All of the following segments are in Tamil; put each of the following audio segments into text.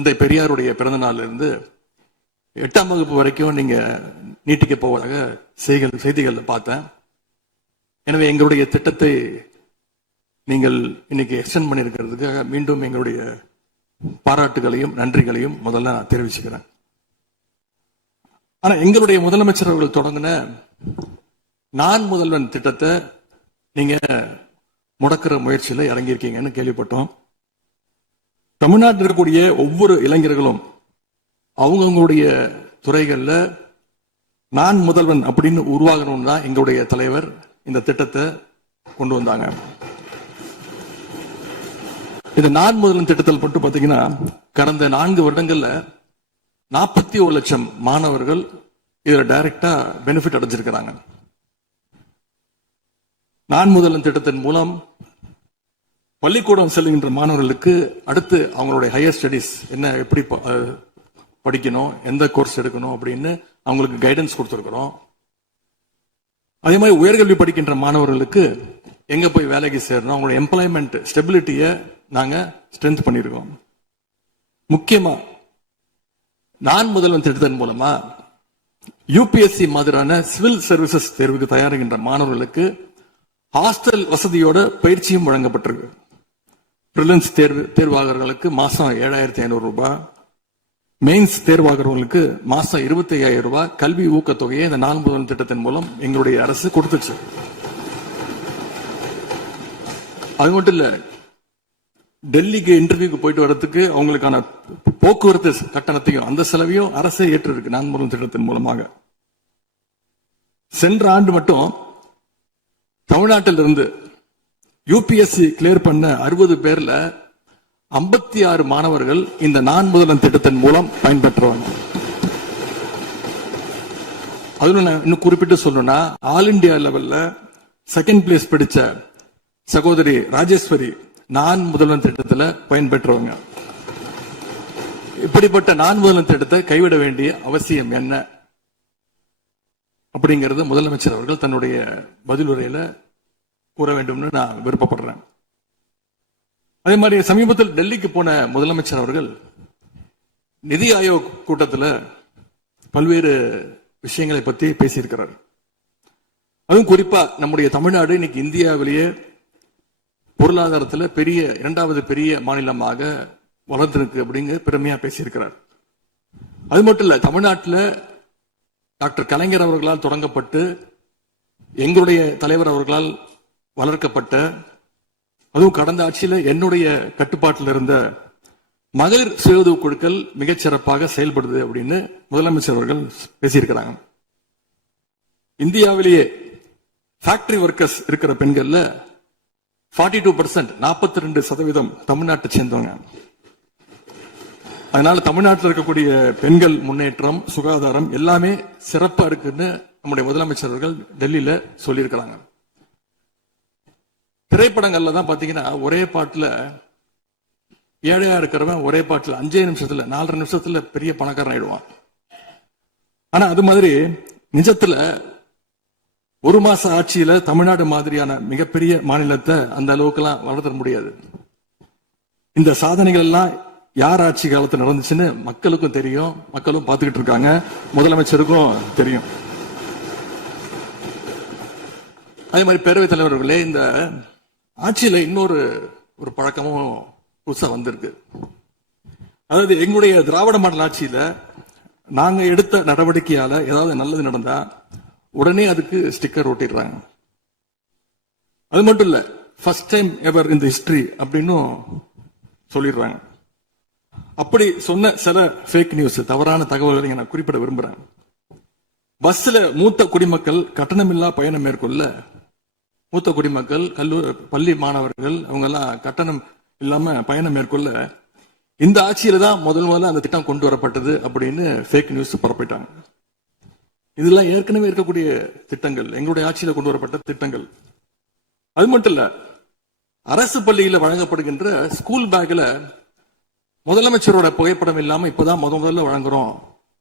தந்தை பெரியாருடைய பிறந்த நாள்ல இருந்து 8ஆம் வகுப்பு வரைக்கும் நீங்க நீட்டிக்க போவதாக செய்திகள் பார்த்தேன். எனவே எங்களுடைய திட்டத்தை நீங்கள் இன்னைக்கு எக்ஸ்டெண்ட் பண்ணியிருக்கிறதுக்காக மீண்டும் எங்களுடைய பாராட்டுகளையும் நன்றிகளையும் முதல்ல நான் தெரிவிச்சுக்கிறேன். ஆனா எங்களுடைய முதலமைச்சர் அவர்கள் தொடங்கின நான் முதல்வன் திட்டத்தை நீங்க முடக்கிற முயற்சியில இறங்கியிருக்கீங்கன்னு கேள்விப்பட்டோம். தமிழ்நாட்டில் இருக்கக்கூடிய ஒவ்வொரு இளைஞர்களும் அவங்களுடைய துறைகள்ல நான் முதல்வன் அப்படின்னு உருவாகணும் தான் எங்களுடைய தலைவர் இந்த திட்டத்தை கொண்டு வந்தாங்க. இந்த நான் முதல்வன் திட்டத்தில் மட்டும் பாத்தீங்கன்னா கடந்த 4 வருடங்கள்ல 41 லட்சம் மாணவர்கள் இதுல டைரக்டா பெனிஃபிட் அடைஞ்சிருக்கிறாங்க. நான் முதல்வன் திட்டத்தின் மூலம் பள்ளிக்கூடம் செல்கின்ற மாணவர்களுக்கு அடுத்து அவங்களுடைய ஹையர் ஸ்டடிஸ் என்ன, எப்படி படிக்கணும், எந்த கோர்ஸ் எடுக்கணும் அப்படின்னு அவங்களுக்கு கைடன்ஸ் கொடுத்துருக்கிறோம். அதே மாதிரி உயர்கல்வி படிக்கின்ற மாணவர்களுக்கு எங்க போய் வேலைக்கு சேரணும், அவங்களோட எம்ப்ளாய்மெண்ட் ஸ்டெபிலிட்டியை நாங்க ஸ்ட்ரென்த் பண்ணிருக்கோம். முக்கியமா நான் முதல்வன் திட்டத்தின் மூலமா யூபிஎஸ்சி மாதிரியான சிவில் சர்வீசஸ் தேர்வுக்கு தயாரிக்கின்ற மாணவர்களுக்கு ஹாஸ்டல் வசதியோட பயிற்சியும் வழங்கப்பட்டிருக்கு. பிரிலிம்ஸ் தேர்வாளர்களுக்கு மாசம் 7,500 ரூபாய், மெயின்ஸ் தேர்வாகிறவங்களுக்கு மாசம் 25,000 ரூபாய் கல்வி ஊக்கத்தொகையை இந்த நான் முதல்வன் திட்டத்தின் மூலம் எங்களுடைய அரசு கொடுத்துச்சு. அது மட்டும் இல்ல, டெல்லிக்கு இன்டர்வியூக்கு போயிட்டு வர்றதுக்கு அவங்களுக்கான போக்குவரத்து கட்டணத்தையும் அந்த செலவையும் அரசே ஏற்று இருக்கு நான் முதல்வன் திட்டத்தின் மூலமாக. சென்ற ஆண்டு மட்டும் தமிழ்நாட்டில் இருந்து யூபிஎஸ்சி கிளியர் பண்ண 60 பேர்ல 56 மாணவர்கள் இந்த நான் முதல்வன் திட்டத்தின் மூலம் பயன்பெற்றவங்க. அதுல இன்னும் குறிப்பிட்டு சொல்லணும்னா ஆல் இண்டியா லெவல்ல செகண்ட் பிளேஸ் படிச்ச சகோதரி ராஜேஸ்வரி நான் முதல்வன் திட்டத்தில் பயன்பெற்றவங்க. இப்படிப்பட்ட நான் முதல்வன் திட்டத்தை கைவிட வேண்டிய அவசியம் என்ன அப்படிங்கிறது முதலமைச்சர் அவர்கள் தன்னுடைய பதிலுரையில கூற வேண்டும்னு நான் விருப்பப்படுறேன். அதே மாதிரி சமீபத்தில் டெல்லிக்கு போன முதலமைச்சர் அவர்கள் நிதி ஆயோக் கூட்டத்தில் பல்வேறு விஷயங்களை பத்தி பேசியிருக்கிறார். அதுவும் குறிப்பா நம்முடைய தமிழ்நாடு இன்னைக்கு இந்தியாவிலேயே பொருளாதாரத்தில் 2வது பெரிய மாநிலமாக வளர்ந்திருக்கு அப்படிங்கிற பெருமையா பேசியிருக்கிறார். அது மட்டும் இல்ல, தமிழ்நாட்டில் டாக்டர் கலைஞர் அவர்களால் தொடங்கப்பட்டு எங்களுடைய தலைவர் அவர்களால் வளர்க்கப்பட்ட, அதுவும் கடந்த ஆட்சியில் என்னுடைய கட்டுப்பாட்டில் இருந்த மகளிர் சுய உதவி குழுக்கள் மிகச்சிறப்பாக செயல்படுது அப்படின்னு முதலமைச்சர் அவர்கள் பேசியிருக்கிறாங்க. இந்தியாவிலேயே ஃபேக்டரி ஒர்க்கர்ஸ் இருக்கிற பெண்கள்ல 42%, 42% தமிழ்நாட்டை சேர்ந்தவங்க. அதனால தமிழ்நாட்டில் இருக்கக்கூடிய பெண்கள் முன்னேற்றம், சுகாதாரம் எல்லாமே சிறப்பா இருக்குன்னு நம்முடைய முதலமைச்சர் அவர்கள் டெல்லியில சொல்லியிருக்கிறாங்க. திரைப்படங்கள்ல தான் பாத்தீங்கன்னா ஒரே பாட்டுல ஏழையா இருக்கிறவன் ஒரே பாட்டுல 5 நிமிஷத்துல 4 நிமிஷத்துல பெரிய பணக்காரன் ஆயிடுவான். ஆனா அது மாதிரி நிஜத்துல 1 மாச ஆட்சியில தமிழ்நாடு மாதிரியான மிகப்பெரிய மாநிலத்தை அந்த அளவுக்கு எல்லாம் வளர்த்த முடியாது. இந்த சாதனைகள் எல்லாம் யார் ஆட்சி காலத்தில் நடந்துச்சுன்னு மக்களுக்கும் தெரியும், மக்களும் பார்த்துக்கிட்டு இருக்காங்க, முதலமைச்சருக்கும் தெரியும். அதே மாதிரி பேரவைத் தலைவர்களே, இந்த ஆட்சியில இன்னொரு பழக்கமும் புதுசா வந்திருக்கு. அதாவது எங்களுடைய திராவிட மாடல் ஆட்சியில நாங்க எடுத்த நடவடிக்கையால ஏதாவது நல்லது நடந்தா உடனே அதுக்கு ஸ்டிக்கர் ஒட்டிடுறாங்க. அது மட்டும் இல்ல, ஃபர்ஸ்ட் டைம் எவர் இன் தி ஹிஸ்டரி அப்படின்னு சொல்லிடுறாங்க. அப்படி சொன்ன சில ஃபேக் நியூஸ், தவறான தகவல்களை நான் குறிப்பிட விரும்புறேன். பஸ்ல மூத்த குடிமக்கள் கட்டணமில்லா பயணம் மேற்கொள்ள, மூத்த குடிமக்கள், பள்ளி மாணவர்கள் அவங்க எல்லாம் கட்டணம் இல்லாம பயணம் மேற்கொள்ள இந்த ஆட்சியில தான் முதல்ல அந்த திட்டம் கொண்டு வரப்பட்டது அப்படின்னு ஃபேக் நியூஸ் பரப்பிட்டாங்க. இதெல்லாம் ஏற்கனவே இருக்கக்கூடிய திட்டங்கள், எங்களுடைய ஆட்சியில கொண்டு வரப்பட்ட திட்டங்கள். அது மட்டும் இல்ல, அரசு பள்ளியில வழங்கப்படுகின்ற ஸ்கூல் பேக்ல முதலமைச்சரோட புகைப்படம் இல்லாம இப்பதான் முதல்ல வழங்குறோம்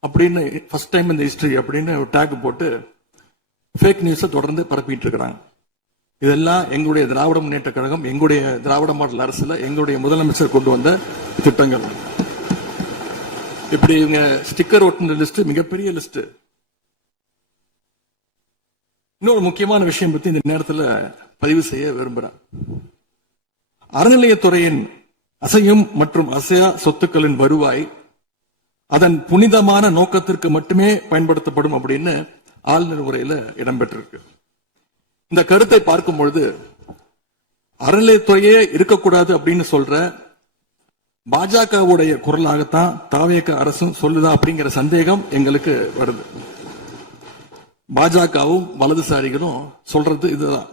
அப்படின்னு ஃபர்ஸ்ட் டைம் இந்த ஹிஸ்டரி அப்படின்னு டேக் போட்டு ஃபேக் நியூஸை தொடர்ந்து பரப்பிட்டு இருக்கிறாங்க. இதெல்லாம் எங்களுடைய திராவிட முன்னேற்ற கழகம், எங்களுடைய திராவிட மாடல் அரசுல எங்களுடைய முதலமைச்சர் கொண்டு வந்த திட்டங்கள். இப்படி இவங்க ஸ்டிக்கர் ஒட்டின லிஸ்ட் மிகப்பெரிய லிஸ்ட். இன்னொரு முக்கியமான விஷயம் பத்தி இந்த நேரத்தில் பதிவு செய்ய விரும்புறேன். அறநிலையத்துறையின் அசையும் மற்றும் அசையா சொத்துக்களின் வருவாய் அதன் புனிதமான நோக்கத்திற்கு மட்டுமே பயன்படுத்தப்படும் அப்படின்னு ஆளுநர் உரையில இடம்பெற்றிருக்கு. இந்த கருத்தை பார்க்கும் பொழுது அறநிலையத்துறையே இருக்கக்கூடாது அப்படின்னு சொல்ற பாஜகவுடைய குரலாகத்தான் தாவேக அரசும் சொல்லுதா அப்படிங்கிற சந்தேகம் எங்களுக்கு வருது. பாஜகவும் வலதுசாரிகளும் சொல்றது இதுதான்,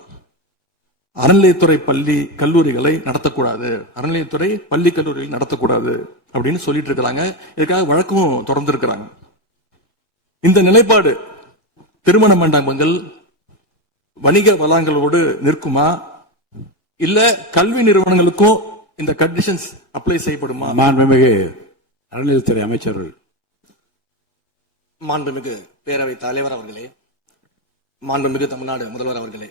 அறநிலையத்துறை பள்ளி கல்லூரிகளை நடத்தக்கூடாது, அறநிலையத்துறை பள்ளி கல்லூரிகள் நடத்தக்கூடாது அப்படின்னு சொல்லிட்டு இருக்கிறாங்க. இதுக்காக வழக்கும் தொடர்ந்து இருக்கிறாங்க. இந்த நிலைப்பாடு திருமண மண்டபங்கள் வணிக வளங்களோடு நிற்குமா, இல்ல கல்வி நிறுவனங்களுக்கும் இந்த கண்டிஷன்ஸ் அப்ளை செய்யப்படுமா? மாண்புமிகு அறநிலையத்துறை அமைச்சர்கள். மாண்புமிகு பேரவைத் தலைவர் அவர்களே, மாண்புமிகு தமிழ்நாடு முதல்வர் அவர்களே,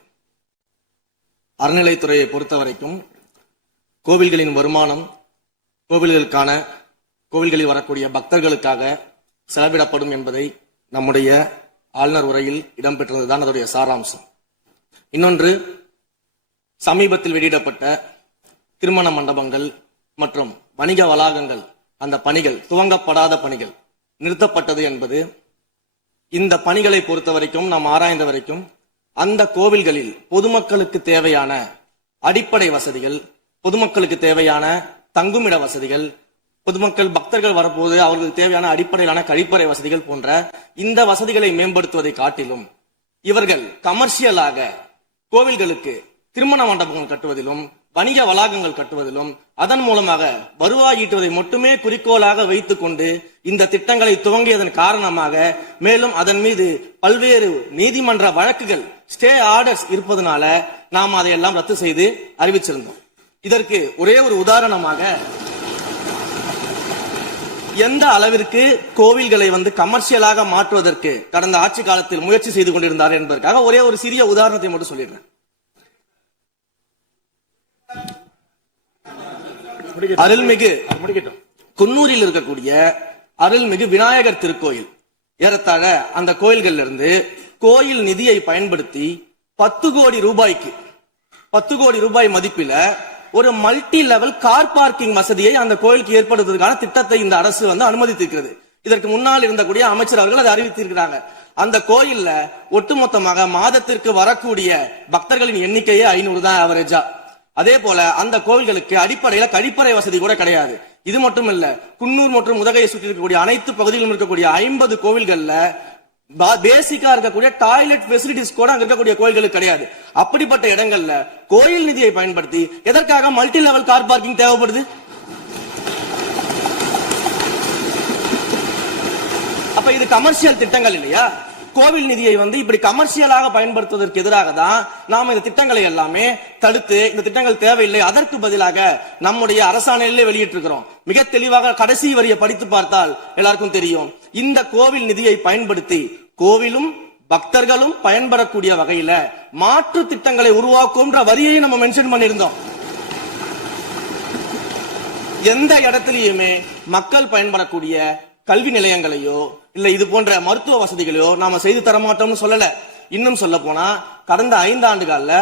அறநிலைத்துறையை பொறுத்தவரைக்கும் கோவில்களின் வருமானம் கோவில்களில் வரக்கூடிய பக்தர்களுக்காக செலவிடப்படும் என்பதை நம்முடைய ஆளுநர் உரையில் இடம்பெற்றதுதான் அதனுடைய சாராம்சம். இன்னொன்று, சமீபத்தில் வெளியிடப்பட்ட திருமண மண்டபங்கள் மற்றும் வணிக வளாகங்கள் அந்த பணிகள் துவங்கப்படாத பணிகள் நிறுத்தப்பட்டது என்பது இந்த பணிகளை பொறுத்த வரைக்கும் நாம் ஆராய்ந்த வரைக்கும் அந்த கோவில்களில் பொதுமக்களுக்கு தேவையான அடிப்படை வசதிகள், பொதுமக்களுக்கு தேவையான தங்குமிட வசதிகள், பொதுமக்கள் பக்தர்கள் வரப்போது அவர்களுக்கு தேவையான அடிப்படையிலான கழிப்பறை வசதிகள் போன்ற இந்த வசதிகளை மேம்படுத்துவதை காட்டிலும் இவர்கள் கமர்ஷியலாக கோவில்களுக்கு திருமண மண்டபங்கள் கட்டுவதிலும் வணிக வளாகங்கள் கட்டுவதிலும் அதன் மூலமாக வருவாய் ஈட்டுவதை மட்டுமே குறிக்கோளாக வைத்துக் கொண்டு இந்த திட்டங்களை துவங்கியதன் காரணமாக மேலும் அதன் மீது பல்வேறு நீதிமன்ற வழக்குகள் ஸ்டே ஆர்டர்ஸ் இருப்பதனால நாம் அதையெல்லாம் ரத்து செய்து அறிவிச்சிருந்தோம். இதற்கு ஒரே ஒரு உதாரணமாக, எந்த அளவிற்கு கோவில்களை கமர்ஷியலாக மாற்றுவதற்கு கடந்த ஆட்சி காலத்தில் முயற்சி செய்து கொண்டிருந்தார் என்பதற்காக ஒரே ஒரு சிறிய உதாரணத்தை மட்டும் சொல்லிடுறேன். அருள்மிகு குன்னூரில் இருக்கக்கூடிய அருள்மிகு விநாயகர் திருக்கோயில், ஏறத்தாழ அந்த கோயில்கள் இருந்து கோயில் நிதியை பயன்படுத்தி 10 கோடி ரூபாய் மதிப்பில ஒரு மல்டி லெவல் கார் பார்க்கிங் வசதியை அந்த கோயிலுக்கு ஏற்படுத்துவதற்கான திட்டத்தை இந்த அரசு அனுமதித்திருக்கிறது. இதற்கு முன்னால் இருந்தக்கூடிய அமைச்சர் அவர்கள் அதை அறிவித்திருக்கிறாங்க. அந்த கோயில்ல ஒட்டுமொத்தமாக மாதத்திற்கு வரக்கூடிய பக்தர்களின் எண்ணிக்கையே 500 தான் ஆவரேஜா. அதே போல அந்த கோவில்களுக்கு அடிப்படையில கழிப்பறை வசதி கூட கிடையாது. இது மட்டும் இல்ல, குன்னூர் மற்றும் உதகையை சுற்றி இருக்கக்கூடிய அனைத்து பகுதிகளிலும் இருக்கக்கூடிய 50 கோவில்கள்ல பேசிக்கா இருக்கக்கூடிய டாய்லெட் பெசிலிட்டிஸ் கூட அங்க இருக்கக்கூடிய கோயில்களுக்கு கிடையாது. அப்படிப்பட்ட இடங்கள்ல கோயில் நிதியை பயன்படுத்தி எதற்காக மல்டி லெவல் கார் பார்க்கிங் தேவைப்படுது? அப்ப இது கமர்ஷியல் திட்டங்கள் இல்லையா? கோவில் நிதியை இப்படி கமர்ஷியலாக பயன்படுத்துவதற்கு எதிராக தான் நாம் இந்த திட்டங்களை எல்லாமே தடுத்து இந்த திட்டங்கள் தேவையில்லை, அதற்கு பதிலாக நம்முடைய அரசாணையிலே வெளியிட்டிருக்கிறோம். மிக தெளிவாக கடைசி வரியை படித்து பார்த்தால் எல்லாருக்கும் தெரியும். இந்த கோவில் நிதியை பயன்படுத்தி கோவிலும் பக்தர்களும் பயன்படக்கூடிய வகையில மாற்று திட்டங்களை உருவாக்கும்ன்ற வரியை நம்ம மென்ஷன் பண்ணியிருந்தோம். எந்த இடத்திலேயுமே மக்கள் பயன்படக்கூடிய கல்வி நிலையங்களையோ இல்ல இது போன்ற மருத்துவ வசதிகளையோ நாம செய்து தரமாட்டோம்னு சொல்லல. இன்னும் சொல்ல போனா கடந்த 5 ஆண்டுகள்ல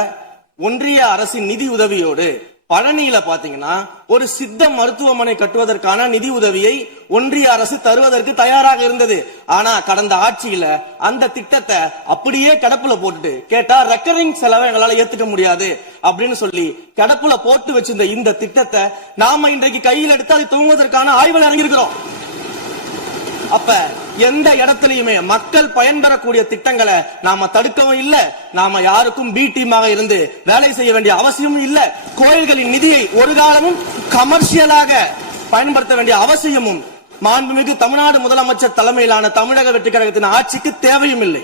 ஒன்றிய அரசின் நிதி உதவியோடு பழனியில பாத்தீங்கன்னா ஒரு சித்த மருத்துவமனை கட்டுவதற்கான நிதி உதவியை ஒன்றிய அரசு தருவதற்கு தயாராக இருந்தது. ஆனா கடந்த ஆட்சியில அந்த திட்டத்தை அப்படியே கிடப்புல போட்டுட்டு கேட்டா ரெக்கரிங் செலவை எங்களால ஏத்துக்க முடியாது அப்படின்னு சொல்லி கிடப்புல போட்டு வச்சிருந்த இந்த திட்டத்தை நாம இன்றைக்கு கையில் எடுத்து அதை துவங்குவதற்கான ஆய்வில் இறங்கியிருக்கிறோம். அப்ப எந்த இடத்திலையுமே மக்கள் பயன்பெறக்கூடிய திட்டங்களை நாம தடுக்கவும் இல்ல, நாம யாருக்கும் பி டீமாக இருந்து வேலை செய்ய வேண்டிய அவசியமும் இல்ல. கோயில்களின் நிதியை ஒரு காலமும் கமர்ஷியலாக பயன்படுத்த வேண்டிய அவசியமும் மாண்புமிகு தமிழ்நாடு முதலமைச்சர் தலைமையிலான தமிழக வெற்றி கழகத்தின் ஆட்சிக்கு தேவையும் இல்லை.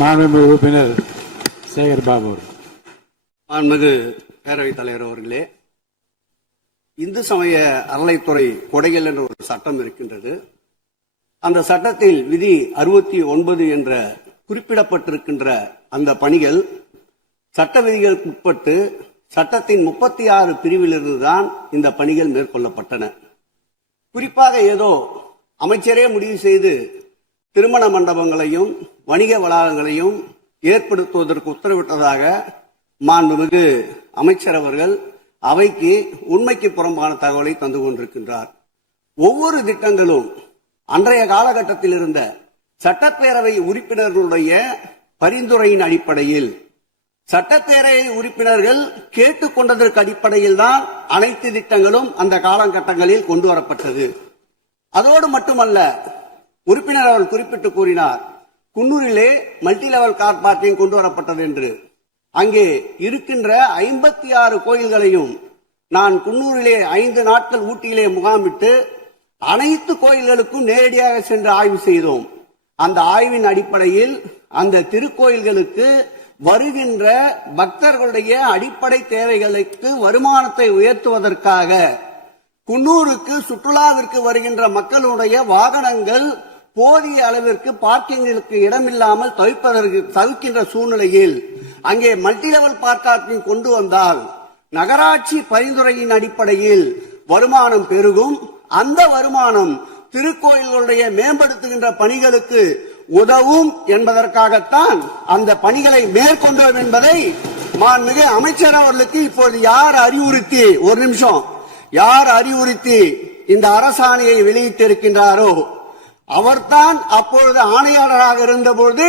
மாண்புமிகு உறுப்பினர் சேகர் பாபு. மாண்புமிகு பேரவைத் தலைவர் அவர்களே, இந்து சமய அறநிலைத்துறை கொடைகள் என்ற ஒரு சட்டம் இருக்கின்றது. அந்த சட்டத்தில் விதி 69 என்ற குறிப்பிடப்பட்டிருக்கின்ற அந்த பணிகள் சட்ட விதிகளுக்கு உட்பட்டு சட்டத்தின் 36 பிரிவிலிருந்து தான் இந்த பணிகள் மேற்கொள்ளப்பட்டன. குறிப்பாக ஏதோ அமைச்சரே முடிவு செய்து திருமண மண்டபங்களையும் வணிக வளாகங்களையும் ஏற்படுத்துவதற்கு உத்தரவிட்டதாக மாண்புமிகு அமைச்சர் அவர்கள் அவைக்கு உண்மைக்கு புறம்பான தகவலை தந்து கொண்டிருக்கின்றார். ஒவ்வொரு திட்டங்களும் அன்றைய காலகட்டத்தில் இருந்த சட்டப்பேரவை உறுப்பினர்களுடைய பரிந்துரையின் அடிப்படையில், சட்டப்பேரவை உறுப்பினர்கள் கேட்டுக்கொண்டதற்கு அடிப்படையில் தான் அனைத்து திட்டங்களும் அந்த காலகட்டங்களில் கொண்டு வரப்பட்டது. அதோடு மட்டுமல்ல, உறுப்பினர் அவர்கள் குறிப்பிட்டு கூறினார், குன்னூரிலே மல்டி லெவல் கார் பார்க்கிங் கொண்டு வரப்பட்டது என்று. அங்கே இருக்கின்ற 56 கோயில்களையும் நான் குன்னூரிலே 5 நாட்கள் ஊட்டியிலே முகாமிட்டு அனைத்து கோயில்களுக்கும் நேரடியாக சென்று ஆய்வு செய்தோம். அந்த ஆய்வின் அடிப்படையில் அந்த திருக்கோயில்களுக்கு வருகின்ற பக்தர்களுடைய அடிப்படை தேவைகளுக்கு வருமானத்தை உயர்த்துவதற்காக குன்னூருக்கு சுற்றுலாவிற்கு வருகின்ற மக்களுடைய வாகனங்கள் போதிய அளவிற்கு பார்க்கிங்களுக்கு இடமில்லாமல் தவிர்க்கின்ற சூழ்நிலையில் அங்கே மல்டி லெவல் பார்க்கிங் கொண்டு வந்தால் நகராட்சி பரிந்துரையின் அடிப்படையில் வருமானம் பெருகும். அந்த வருமானம் திருக்கோயில்களுடைய மேம்படுத்துகின்ற பணிகளுக்கு உதவும் என்பதற்காகத்தான் அந்த பணிகளை மேற்கொண்டோம் என்பதை மாண்புமிகு அமைச்சர் அவர்களுக்கு இப்போது யார் அறிவுறுத்தி, ஒரு நிமிஷம், யார் அறிவுறுத்தி இந்த அரசாணையை வெளியிட்டிருக்கின்றாரோ அவர்தான் அப்பொழுது ஆணையாளராக இருந்தபோது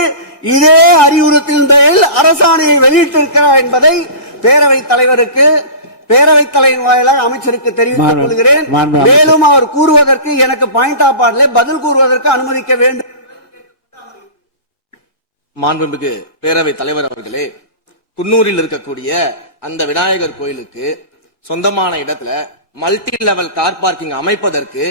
இதே அறிவுறுத்தின் பேரில் அரசாணையை வெளியிட்டிருக்கிறார் என்பதை பேரவைத் தலைவருக்கு, பேரவைத் தலைவர் வாயிலாக அமைச்சருக்கு தெரிவித்துக் கொள்கிறேன். மேலும் அவர் கூறுவதற்கு எனக்கு பாயிண்ட் ஆஃப் ஆர்டர் பதில் கூறுவதற்கு அனுமதிக்க வேண்டும். மாண்புமிகு பேரவைத் தலைவர் அவர்களே, குன்னூரில் இருக்கக்கூடிய அந்த விநாயகர் கோயிலுக்கு சொந்தமான இடத்துல மல்டி லெவல் கார் பார்க்கிங் அமைப்பதற்கு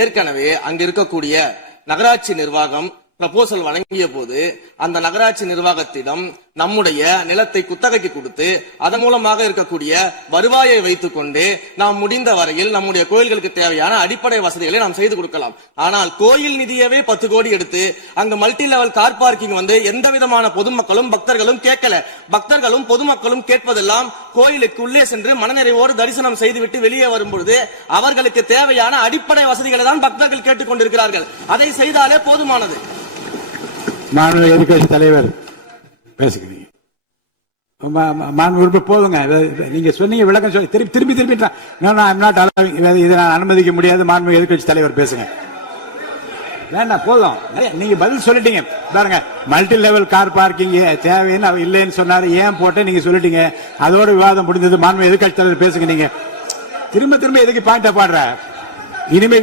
ஏற்கனவே அங்க இருக்கக்கூடிய நகராட்சி நிர்வாகம் ப்ரப்போசல் வழங்கிய போது அந்த நகராட்சி நிர்வாகத்திடம் நம்முடைய நிலத்தை குத்தகைக்கு கொடுத்து அதன் மூலமாக இருக்கக்கூடிய வருவாயை வைத்துக் கொண்டு நாம் முடிந்த வரையில் நம்முடைய கோயில்களுக்கு தேவையான அடிப்படை வசதிகளை நாம் செய்து கொடுக்கலாம். ஆனால் கோயில் நிதியவே 10 கோடி எடுத்து அங்க மல்டி லெவல் கார் பார்க்கிங் வந்து எந்த விதமான பொதுமக்களும் பக்தர்களும் கேட்கல. பக்தர்களும் பொதுமக்களும் கேட்பதெல்லாம் கோயிலுக்கு உள்ளே சென்று மனநிறைவோடு தரிசனம் செய்துவிட்டு வெளியே வரும்பொழுது அவர்களுக்கு தேவையான அடிப்படை வசதிகளை தான் பக்தர்கள் கேட்டுக் கொண்டிருக்கிறார்கள். அதை செய்தாலே போதுமானது. மாண்பு எதிர்கட்சி தலைவர் பேசுகிறீங்க. மாண்பு போதுங்க. நீங்க சொன்னீங்க விளக்கம் சொல்லி திருப்பி இதை நான் அனுமதிக்க முடியாது. மாண்பு எதிர்கட்சி தலைவர் பேசுங்க. வேண்டாம், போதும். நீங்க பதில் சொல்லிட்டீங்க பாருங்க. மல்டி லெவல் கார் பார்க்கிங் தேவைன்னு அவர் இல்லைன்னு சொன்னாரு, ஏன் போட்டு நீங்க சொல்லிட்டீங்க. அதோட விவாதம் முடிந்தது. மாண்பு எதிர்கட்சி தலைவர் பேசுங்க. நீங்க திரும்ப எதுக்கு பாயிண்ட் பாடுற? இனிமே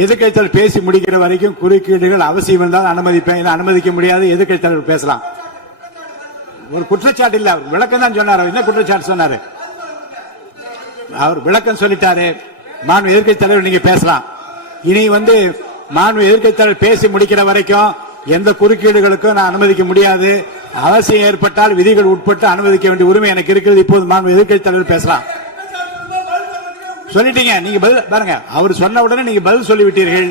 எதிர்கட்சி தலைவர் பேசி முடிக்கிற வரைக்கும் குறுக்கீடுகள் அவசியம் இருந்தால் அனுமதிப்பேன், அனுமதிக்க முடியாது. எதிர்கட்சி தலைவர் பேசலாம். ஒரு குற்றச்சாட்டு இல்ல, அவர் விளக்கம் தான் சொன்னார். என்ன குற்றச்சாட்டு சொன்னாரு? அவர் விளக்கம் சொல்லிட்டாரு. மாண்பு எதிர்கட்சி தலைவர் நீங்க பேசலாம். இனி மாண்பு எதிர்கட்சி தலைவர் பேசி முடிக்கிற வரைக்கும் எந்த குறுக்கீடுகளுக்கும் நான் அனுமதிக்க முடியாது. அவசியம் ஏற்பட்டால் விதிகள் உட்பட்டு அனுமதிக்க வேண்டிய உரிமை எனக்கு இருக்கிறது. இப்போது மாண்பு எதிர்கட்சி தலைவர் பேசலாம். சொல்லிட்டீங்க. நீங்க பதில் பாருங்க. அவர் சொன்ன உடனே நீங்க பதில் சொல்லிவிட்டீர்கள்.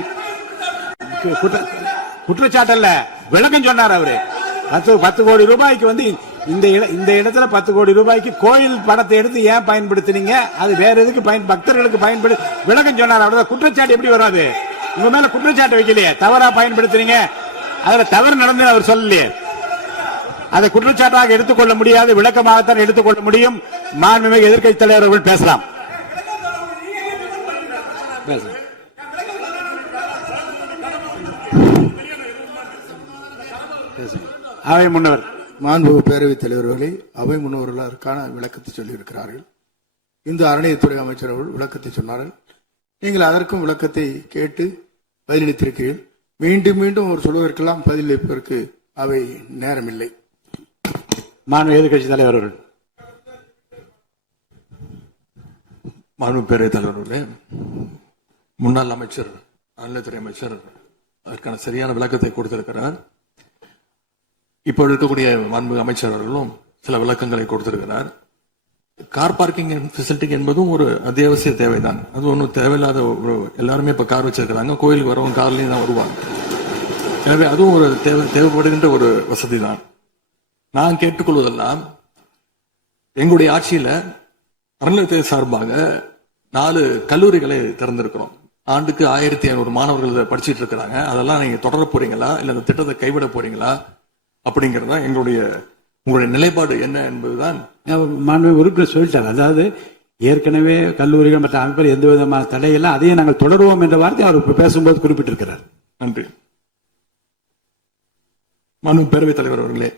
குற்றச்சாட்டு அல்ல, விளக்கம் சொன்னார் அவரு. 10 கோடி ரூபாய்க்கு இந்த இடத்துல 10 கோடி ரூபாய்க்கு கோயில் பணத்தை எடுத்து ஏன் பயன்படுத்தினீங்க, அது வேற எதுக்கு பக்தர்களுக்கு பயன்படு விளக்கம் சொன்னார். அவ்வளவுதான். குற்றச்சாட்டு எப்படி வராது? உங்க மேல குற்றச்சாட்டு வைக்கலையே, தவறா பயன்படுத்துறீங்க, அதுல தவறு நடந்து அவர் சொல்லலையே. அதை குற்றச்சாட்டாக எடுத்துக்கொள்ள முடியாது, விளக்கமாகத்தான் எடுத்துக்கொள்ள முடியும். மாண்புமிகு எதிர்க்கட்சி தலைவர் அவர்கள் பேசலாம். அவை முன்னவர். மாண்பு பேரவைத் தலைவர்களை அவை முன்னவர்களுக்கான விளக்கத்தை சொல்லியிருக்கிறார்கள். இந்த அறநிலையத்துறை அமைச்சர் அவர்கள் விளக்கத்தை சொன்னார்கள். நீங்கள் அதற்கும் விளக்கத்தை கேட்டு பதிலளித்திருக்கிறீர்கள். மீண்டும் அவர் சொல்வதற்கெல்லாம் பதிலளிப்பதற்கு அவை நேரமில்லை. மாண்பு எதிர்க்கட்சி தலைவர் அவர்கள். மாண்பு பேரவைத் தலைவர்களே, முன்னாள் அமைச்சர், அறநிலையத்துறை அமைச்சர் அதற்கான சரியான விளக்கத்தை கொடுத்திருக்கிறார். இப்போ இருக்கக்கூடிய மாண்பு அமைச்சர் அவர்களும் சில விளக்கங்களை கொடுத்திருக்கிறார். கார் பார்க்கிங் ஃபெசிலிட்டி என்பதும் ஒரு அத்தியாவசிய தேவைதான். அது ஒன்றும் தேவையில்லாத ஒரு, எல்லாருமே இப்ப கார் வச்சிருக்கிறாங்க, கோயிலுக்கு வரவங்க கார்லயும் தான் வருவாங்க. எனவே அதுவும் ஒரு தேவைப்படுகின்ற ஒரு வசதி தான். நான் கேட்டுக்கொள்வதெல்லாம், எங்களுடைய ஆட்சியில அறநிலையத்துறை சார்பாக 4 கல்லூரிகளை திறந்திருக்கிறோம். ஆண்டுக்கு 1500 மாணவர்கள் இதை படிச்சிட்டு இருக்கிறாங்க. அதெல்லாம் நீங்க தொடர போறீங்களா இல்ல அந்த திட்டத்தை கைவிட போறீங்களா அப்படிங்கறது தான் உங்களுடைய நிலைப்பாடு என்ன என்பதுதான். மாண்பு உறுப்பினர் சொல்லிட்டாங்க. அதாவது ஏற்கனவே கல்லூரிகள் மற்ற அமைப்பில் எந்த விதமான தடையெல்லாம் அதையும் நாங்கள் தொடருவோம் என்ற வார்த்தை அவர் பேசும்போது குறிப்பிட்டிருக்கிறார். நன்றி. மாண்பு பேரவைத் தலைவர் அவர்களே,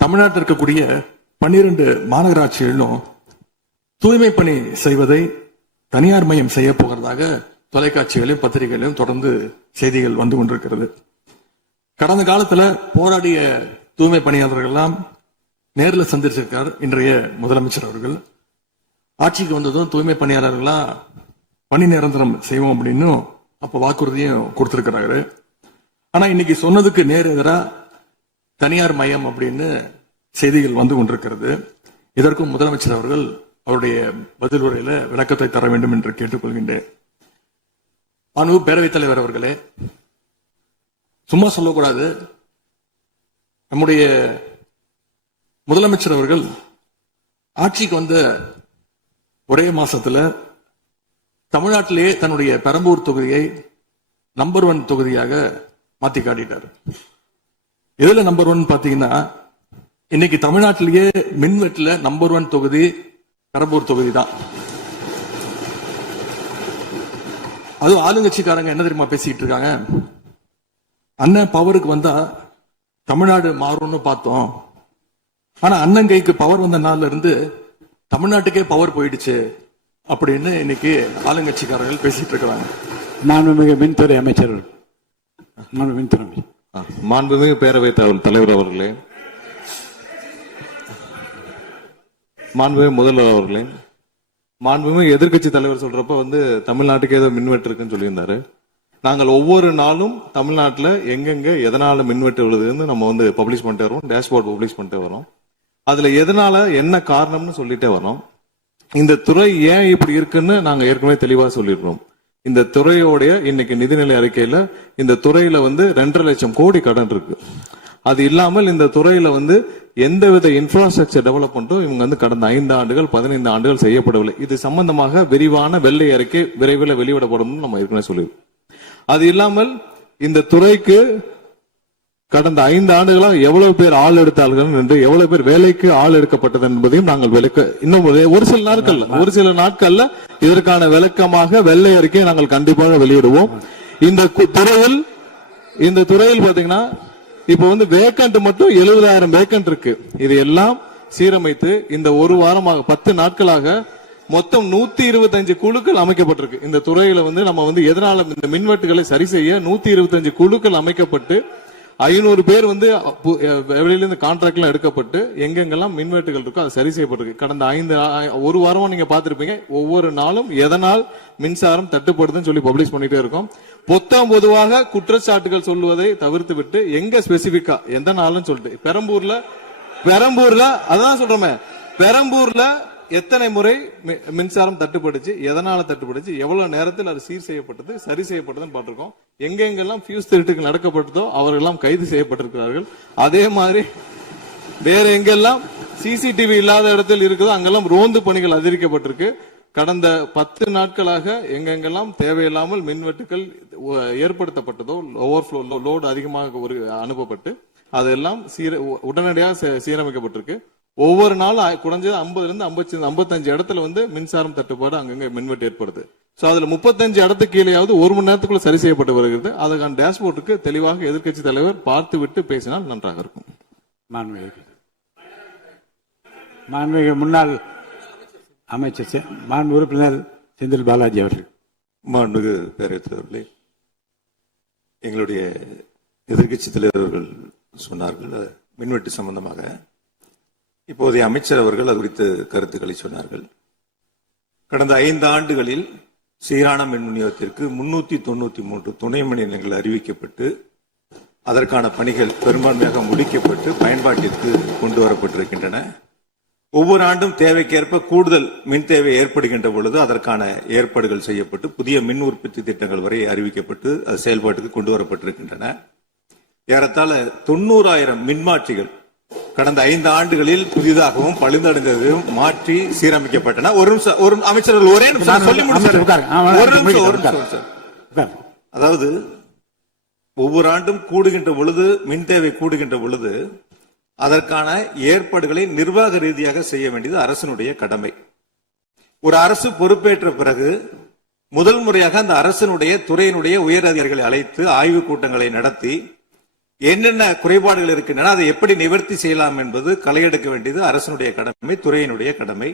தமிழ்நாட்டில் இருக்கக்கூடிய 12 மாநகராட்சிகளிலும் தூய்மை பணி செய்வதை தனியார் மயம் செய்ய போகிறதாக தொலைக்காட்சிகளையும் பத்திரிகைகளையும் தொடர்ந்து செய்திகள் வந்து கொண்டிருக்கிறது. கடந்த காலத்துல போராடிய தூய்மை பணியாளர்கள் எல்லாம் நேரில் சந்திச்சிருக்கார் இன்றைய முதலமைச்சர் அவர்கள். ஆட்சிக்கு வந்ததும் தூய்மை பணியாளர்களா பணி நிரந்தரம் செய்வோம் அப்படின்னு அப்ப வாக்குறுதியும் கொடுத்திருக்கிறாரு. ஆனா இன்னைக்கு சொன்னதுக்கு நேர் எதிரா தனியார் மயம் அப்படின்னு செய்திகள் வந்து கொண்டிருக்கிறது. இதற்கும் முதலமைச்சர் அவர்கள் அவருடைய பதில் உரையில விளக்கத்தை தர வேண்டும் என்று கேட்டுக்கொள்கின்றேன். பேரவைத் தலைவர் அவர்களே, சும்மா சொல்லக்கூடாது. நம்முடைய முதலமைச்சர் அவர்கள் ஆட்சிக்கு வந்த ஒரே மாசத்துல தமிழ்நாட்டிலேயே தன்னுடைய பெரம்பூர் தொகுதியை நம்பர் 1 தொகுதியாக மாத்தி காட்டிட்டார். எதுல நம்பர் 1 பாத்தீங்கன்னா, இன்னைக்கு தமிழ்நாட்டிலேயே மின்வெட்டுல நம்பர் 1 தொகுதி பெரம்பூர் தொகுதி தான். அதுவும் ஆளுங்கட்சிக்காரங்க என்ன தெரியுமா பேசிக்கிட்டு இருக்காங்க, அண்ணன் பவருக்கு வந்தா தமிழ்நாடு மாறும்னு பார்த்தோம், ஆனா அண்ணன் கைக்கு பவர் வந்த நாள்ல இருந்து தமிழ்நாட்டுக்கே பவர் போயிடுச்சு அப்படின்னு இன்னைக்கு ஆளுங்கட்சிக்காரர்கள் பேசிட்டு இருக்கிறாங்க. மாண்புமிகு மின்துறை அமைச்சர், மாண்புமிகு பேரவைத் தலைவர் அவர்களே, மாண்புமிகு முதல்வர் அவர்களே, மாண்புமிகு எதிர்கட்சி தலைவர் சொல்றப்ப தமிழ்நாட்டுக்கு ஏதோ மின்வெட்டு இருக்குன்னு சொல்லியிருந்தாரு. நாங்கள் ஒவ்வொரு நாளும் தமிழ்நாட்டில் எங்கெங்க எதனால மின்வெட்டு விழுதுன்னு நம்ம பப்ளிஷ் பண்ணிட்டே வரோம், டேஷ்போர்ட் பப்ளிஷ் பண்ணிட்டே வரோம். அதுல எதனால என்ன காரணம்னு சொல்லிட்டே வரோம். இந்த துறை ஏன் இப்படி இருக்குன்னு நாங்க ஏற்கனவே தெளிவா சொல்லிடுறோம். இந்த துறையோடைய இன்னைக்கு நிதிநிலை அறிக்கையில இந்த துறையில 2.5 லட்சம் கோடி கடன் இருக்கு. அது இல்லாமல் இந்த துறையில எந்தவித இன்ஃப்ராஸ்ட்ரக்சர் டெவலப்மெண்ட்டும் இவங்க கடந்த 5 ஆண்டுகள் 15 ஆண்டுகள் செய்யப்படவில்லை. இது சம்பந்தமாக விரிவான வெள்ளை அறிக்கை விரைவில் வெளியிடப்படும் நம்ம ஏற்கனவே சொல்லிடுறோம். அது இல்லாமல் இந்த துறைக்கு கடந்த 5 ஆண்டுகளாக எவ்வளவு பேர் ஆள் எடுத்தார்கள் என்று, எவ்வளவு பேர் வேலைக்கு ஆள் எடுக்கப்பட்டது என்பதையும் நாங்கள் இன்னும் ஒரு சில நாட்கள்ல இதற்கான விளக்கமாக வெள்ளை அறிக்கையை நாங்கள் கண்டிப்பாக வெளியிடுவோம். இந்த துறையில் பாத்தீங்கன்னா இப்ப வேக்கண்ட் மட்டும் 70,000 வேக்கண்ட் இருக்கு. இது எல்லாம் சீரமைத்து இந்த ஒரு வாரமாக 10 நாட்களாக மொத்தம் 125 குழுக்கள் அமைக்கப்பட்டிருக்கு. இந்த துறையில நம்ம எதனால இந்த மின்வெட்டுகளை சரி செய்ய 125 குழுக்கள் அமைக்கப்பட்டு 500 பேர் வெளியிலிருந்து கான்ட்ராக்ட் எல்லாம் எடுக்கப்பட்டு எங்கெங்கெல்லாம் மின்வெட்டுகள் இருக்கோ அது சரி செய்யப்பட்டிருக்கு. கடந்த ஒரு வாரமா நீங்க பாத்திருப்பீங்க, ஒவ்வொரு நாளும் எதனால் மின்சாரம் தட்டுப்படுதுன்னு சொல்லி பப்ளிஷ் பண்ணிட்டே இருக்கோம். பொதுவாக குற்றச்சாட்டுகள் சொல்லுவதை தவிர்த்து விட்டு எங்க ஸ்பெசிபிக்கா எந்த நாள்னு சொல்லிட்டு பெரம்பூர்ல அதான் சொல்றோமே, பெரம்பூர்ல எத்தனை முறை மின்சாரம் தட்டுப்படுச்சு, எதனால தட்டுப்படுச்சு, எவ்வளவு நேரத்தில் அது சீர் செய்யப்பட்டது, சரி செய்யப்பட்டதுன்னு பார்த்திருக்கோம். எங்கெங்கெல்லாம் ஃபியூஸ் திருட்டுகள் நடக்கப்பட்டதோ அவர்களெல்லாம் கைது செய்யப்பட்டிருக்கிறார்கள். அதே மாதிரி வேற எங்கெல்லாம் சிசிடிவி இல்லாத இடத்தில் இருக்குதோ அங்கெல்லாம் ரோந்து பணிகள் அதிகரிக்கப்பட்டிருக்கு. கடந்த 10 நாட்களாக எங்கெங்கெல்லாம் தேவையில்லாமல் மின்வெட்டுகள் ஏற்படுத்தப்பட்டதோ, ஓவர்ஃப்ளோ லோடு அதிகமாக அனுப்பப்பட்டு அதெல்லாம் உடனடியாக சீரமைக்கப்பட்டிருக்கு. ஒவ்வொரு நாளும் குறைஞ்சது 50-55 இடத்துல மின்சாரம் தட்டுப்பாடு அங்கங்க மின்வெட்டு ஏற்படுது. சோ அதுல 35 இடத்துக்கு கீழேயாவது 1 மணி நேரத்துக்குள்ள சரி செய்யப்பட்டு வருகிறது. அதுக்கான டேஷ்போர்டுக்கு தெளிவாக எதிர்க்கட்சி தலைவர் பார்த்து விட்டு பேசினால் நன்றாக இருக்கும். மாண்புமிகு முன்னாள் அமைச்சர் மாண்பு உறுப்பினர் செந்தில் பாலாஜி அவர்கள். மாண்புமிகு பேரவைத் தலைவர்களே, எங்களுடைய எதிர்க்கட்சி தலைவர்கள் சொன்னார்கள் மின்வெட்டு சம்பந்தமாக. இப்போதைய அமைச்சர் அவர்கள் அது குறித்து கருத்துக்களை சொன்னார்கள். கடந்த 5 ஆண்டுகளில் சீரான மின் விநியோகத்திற்கு 393 துணை மின் நிலையங்கள் அறிவிக்கப்பட்டு அதற்கான பணிகள் பெரும்பான்மையாக முடிக்கப்பட்டு பயன்பாட்டிற்கு கொண்டு வரப்பட்டிருக்கின்றன. ஒவ்வொரு ஆண்டும் தேவைக்கேற்ப கூடுதல் மின் தேவை ஏற்படுகின்ற பொழுது அதற்கான ஏற்பாடுகள் செய்யப்பட்டு புதிய மின் உற்பத்தி திட்டங்கள் வரை அறிவிக்கப்பட்டு அது செயல்பாட்டுக்கு கொண்டு வரப்பட்டிருக்கின்றன. ஏறத்தாழ 90,000 மின்மாற்றிகள் கடந்த 5 ஆண்டுகளில் புதிதாகவும் பழுந்தடைந்ததையும் மாற்றி சீரமைக்கப்பட்டன. ஒரு நிமிஷம், ஒரு அமைச்சர்கள் ஒரே நிமிஷம் சொல்லி முடிச்சாரு. ஒரு நிமிஷம் சார். அதாவது ஒவ்வொரு ஆண்டும் கூடுகின்ற பொழுது, மின் தேவை கூடுகின்ற பொழுது அதற்கான ஏற்பாடுகளை நிர்வாக ரீதியாக செய்ய வேண்டியது அரசினுடைய கடமை. ஒரு அரசு பொறுப்பேற்ற பிறகு முதல் முறையாக அந்த அரசினுடைய துறையினுடைய உயர் அதிகாரிகளை அழைத்து ஆய்வு கூட்டங்களை நடத்தி என்னென்ன குறைபாடுகள் இருக்கின்றன, அதை எப்படி நிவர்த்தி செய்யலாம் என்பது களையெடுக்க வேண்டியது அரசினுடைய கடமை, துறையினுடைய கடமை.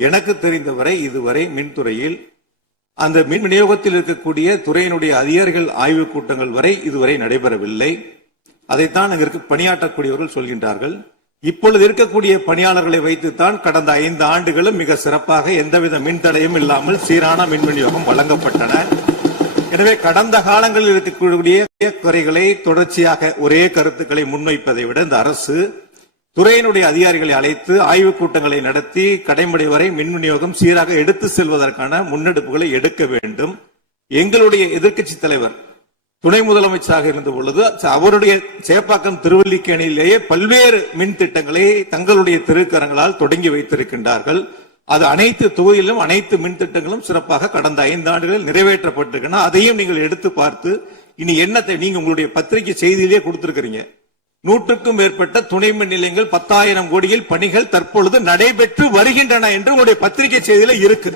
எனக்கு தெரிந்தவரை இதுவரை மின்துறையில் அந்த மின் விநியோகத்தில் இருக்கக்கூடிய துறையினுடைய அதிகாரிகள் ஆய்வு கூட்டங்கள் வரை இதுவரை நடைபெறவில்லை. அதைத்தான் அங்கு பணியாற்றக்கூடியவர்கள் சொல்கின்றார்கள். இப்பொழுது இருக்கக்கூடிய பணியாளர்களை வைத்துத்தான் கடந்த 5 ஆண்டுகளும் மிக சிறப்பாக எந்தவித மின் தடையும் இல்லாமல் சீரான மின் விநியோகம் வழங்கப்பட்டன. எனவே கடந்த காலங்களில் இருக்கக்கூடிய குறைகளை தொடர்ச்சியாக ஒரே கருத்துக்களை முன்வைப்பதை விட இந்த அரசு துறையினுடைய அதிகாரிகளை அழைத்து ஆய்வு கூட்டங்களை நடத்தி கடைமுறை வரை மின் விநியோகம் சீராக எடுத்து செல்வதற்கான முன்னெடுப்புகளை எடுக்க வேண்டும். எங்களுடைய எதிர்க்கட்சி தலைவர் துணை முதலமைச்சராக இருந்த பொழுது அவருடைய சேப்பாக்கம் திருவல்லிக்கேணியிலேயே பல்வேறு மின் திட்டங்களை தங்களுடைய திருக்கரங்களால் தொடங்கி வைத்திருக்கின்றார்கள். அது அனைத்து தொகுதியிலும் அனைத்து மின் திட்டங்களும் சிறப்பாக கடந்த 5 ஆண்டுகளில் நிறைவேற்றப்பட்டிருக்கின்றன. அதையும் நீங்கள் எடுத்து பார்த்து இனி என்னத்தை நீங்க உங்களுடைய பத்திரிகை செய்தியிலேயே கொடுத்திருக்கிறீங்க. 100க்கும் மேற்பட்ட துணை மின் நிலையங்கள் 10,000 கோடியில் பணிகள் தற்பொழுது நடைபெற்று வருகின்றன என்று உங்களுடைய பத்திரிகை செய்தியில இருக்கு.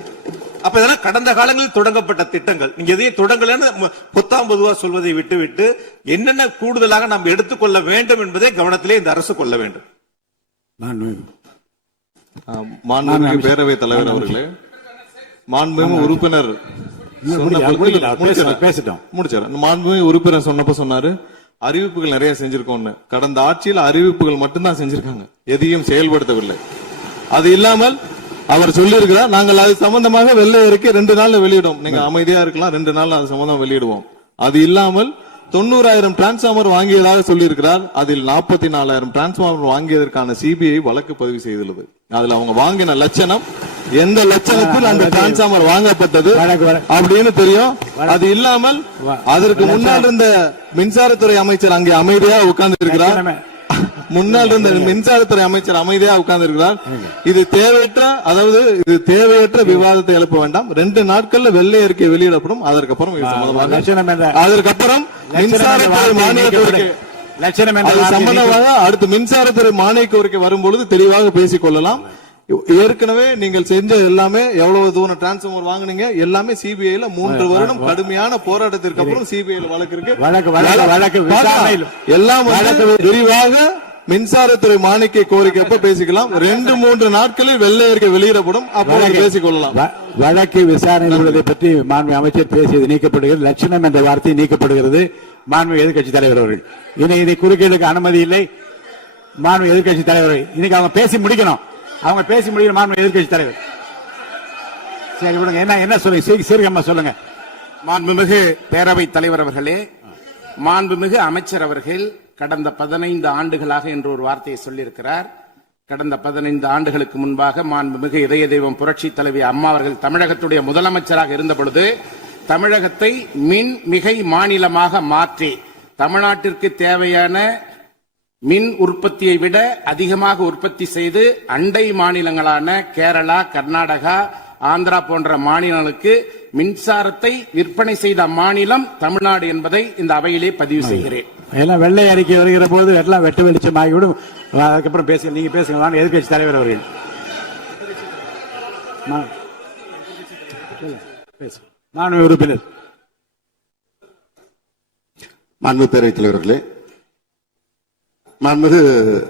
அப்ப இதெல்லாம் கடந்த காலங்களில் தொடங்கப்பட்ட திட்டங்கள். நீங்க எதையும் தொடங்கலன்னு பொத்தாம் பொதுவா சொல்வதை விட்டுவிட்டு என்னென்ன கூடுதலாக நாம் எடுத்துக்கொள்ள வேண்டும் என்பதை கவனத்திலே இந்த அரசு கொள்ள வேண்டும். மாண்புமிகு பேரவைத் தலைவர் அவர்களே, மாண்புமிகு உறுப்பினர் மாண்புமிகு உறுப்பினர் சொன்னப்ப சொன்னாரு அறிவிப்புகள் நிறைய செஞ்சிருக்கோம்னு. கடந்த ஆட்சியில் அறிவிப்புகள் மட்டும்தான் செஞ்சிருக்காங்க, எதையும் செயல்படுத்தவில்லை. அது இல்லாமல் அவர் சொல்லியிருக்கிறார், நாங்கள் அது சம்பந்தமாக வெள்ளை அறிக்கை 2 நாள்ல வெளியிடுவோம். நீங்க அமைதியா இருக்கலாம், 2 நாள் அது சம்பந்தம் வெளியிடுவோம். அது இல்லாமல் 90,000 டிரான்ஸ்பார்மர் வாங்கியதாக சொல்லியிருக்கிறார். அதில் 44,000 டிரான்ஸ்பார்மர் வாங்கியதற்கான சிபிஐ வழக்கு பதிவு செய்துள்ளது. அதுல அவங்க வாங்கின லட்சணம், எந்த லட்சணத்தில் அந்த டிரான்ஸ்பார்மர் வாங்கப்பட்டது அப்படின்னு தெரியும். அது இல்லாமல் அதற்கு முன்னால் இருந்த மின்சாரத்துறை அமைச்சர் அங்கே அமைதியா உட்கார்ந்து இருக்கிறார். முன்னால் இருந்த மின்சாரத்துறை அமைச்சர் அமைதியா உட்கார்ந்து இருக்கிறார். இது தேவையற்ற, அதாவது இது தேவையற்ற விவாதத்தை எழுப்ப வேண்டாம். 2 நாட்கள்ல வெள்ளை அறிக்கை வெளியிடப்படும். அதற்கப்புறம் அதற்கப்புறம் மின்சாரத்துறை மானிய கோரிக்கை சம்பந்தமாக அடுத்து மின்சாரத்துறை மானிய கோரிக்கை வரும்பொழுது தெளிவாக பேசிக் கொள்ளலாம். ஏற்கனவே நீங்கள் செஞ்ச எல்லாமே, எவ்வளவு தூரம் டிரான்ஸ்பார்மர் வாங்குனீங்க எல்லாமே சிபிஐல 3 வருடம் கடுமையான போராட்டத்திற்கு அப்புறம் சிபிஐல வழக்கு இருக்கு. எல்லாம் விரிவாக மின்சாரத்துறை மானிய கோரிக்கை அப்ப பேசிக்கலாம். 2-3 நாட்களில் வெள்ளை அறிக்கை வெளியிடப்படும், அப்போ பேசிக் கொள்ளலாம். வழக்கு விசாரணை பற்றி மாண்பு அமைச்சர் பேசியது நீக்கப்படுகிறது. லட்சணம் என்ற வார்த்தை நீக்கப்படுகிறது. மாண்பு எதிர்க்கட்சி தலைவர் அவர்கள் இதை குறுக்கீடுக்கு அனுமதி இல்லை. மாண்பு எதிர்க்கட்சி தலைவர் இன்னைக்கு அவங்க பேசி முடிக்கணும். அவங்க பேசி முடிக்கிற மாண்பு எதிர்க்கட்சி தலைவர். சரி விடுங்க, என்ன சொல்லுங்க, சீர்கமா சொல்லுங்க. மாண்புமிகு பேரவைத் தலைவர் அவர்களே, மாண்புமிகு அமைச்சர் அவர்கள் கடந்த 15 ஆண்டுகளாக என்று ஒரு வார்த்தையை சொல்லியிருக்கிறார். கடந்த 15 ஆண்டுகளுக்கு முன்பாக மாண்புமிகு இதய தெய்வம் புரட்சி தலைவி அம்மா அவர்கள் தமிழகத்துடைய முதலமைச்சராக இருந்த பொழுது தமிழகத்தை மின் மிகை மாநிலமாக மாற்றி தமிழ்நாட்டிற்கு தேவையான மின் உற்பத்தியை விட அதிகமாக உற்பத்தி செய்து அண்டை மாநிலங்களான கேரளா, கர்நாடகா, ஆந்திரா போன்ற மாநிலங்களுக்கு மின்சாரத்தை விற்பனை செய்த மாநிலம் தமிழ்நாடு என்பதை இந்த அவையிலே பதிவு செய்கிறேன். எல்லாம் வெள்ளை அறிக்கை வருகிற போது எல்லாம் வெட்ட வெளிச்சம் ஆகிவிடும். அதுக்கப்புறம் பேசுங்க, நீங்க பேசுங்க. எதிர்க்கட்சி தலைவர் அவர்கள் மாண்பு உறுப்பினர். மாண்பு பேரவைத் தலைவர்களே, மாண்புமிகு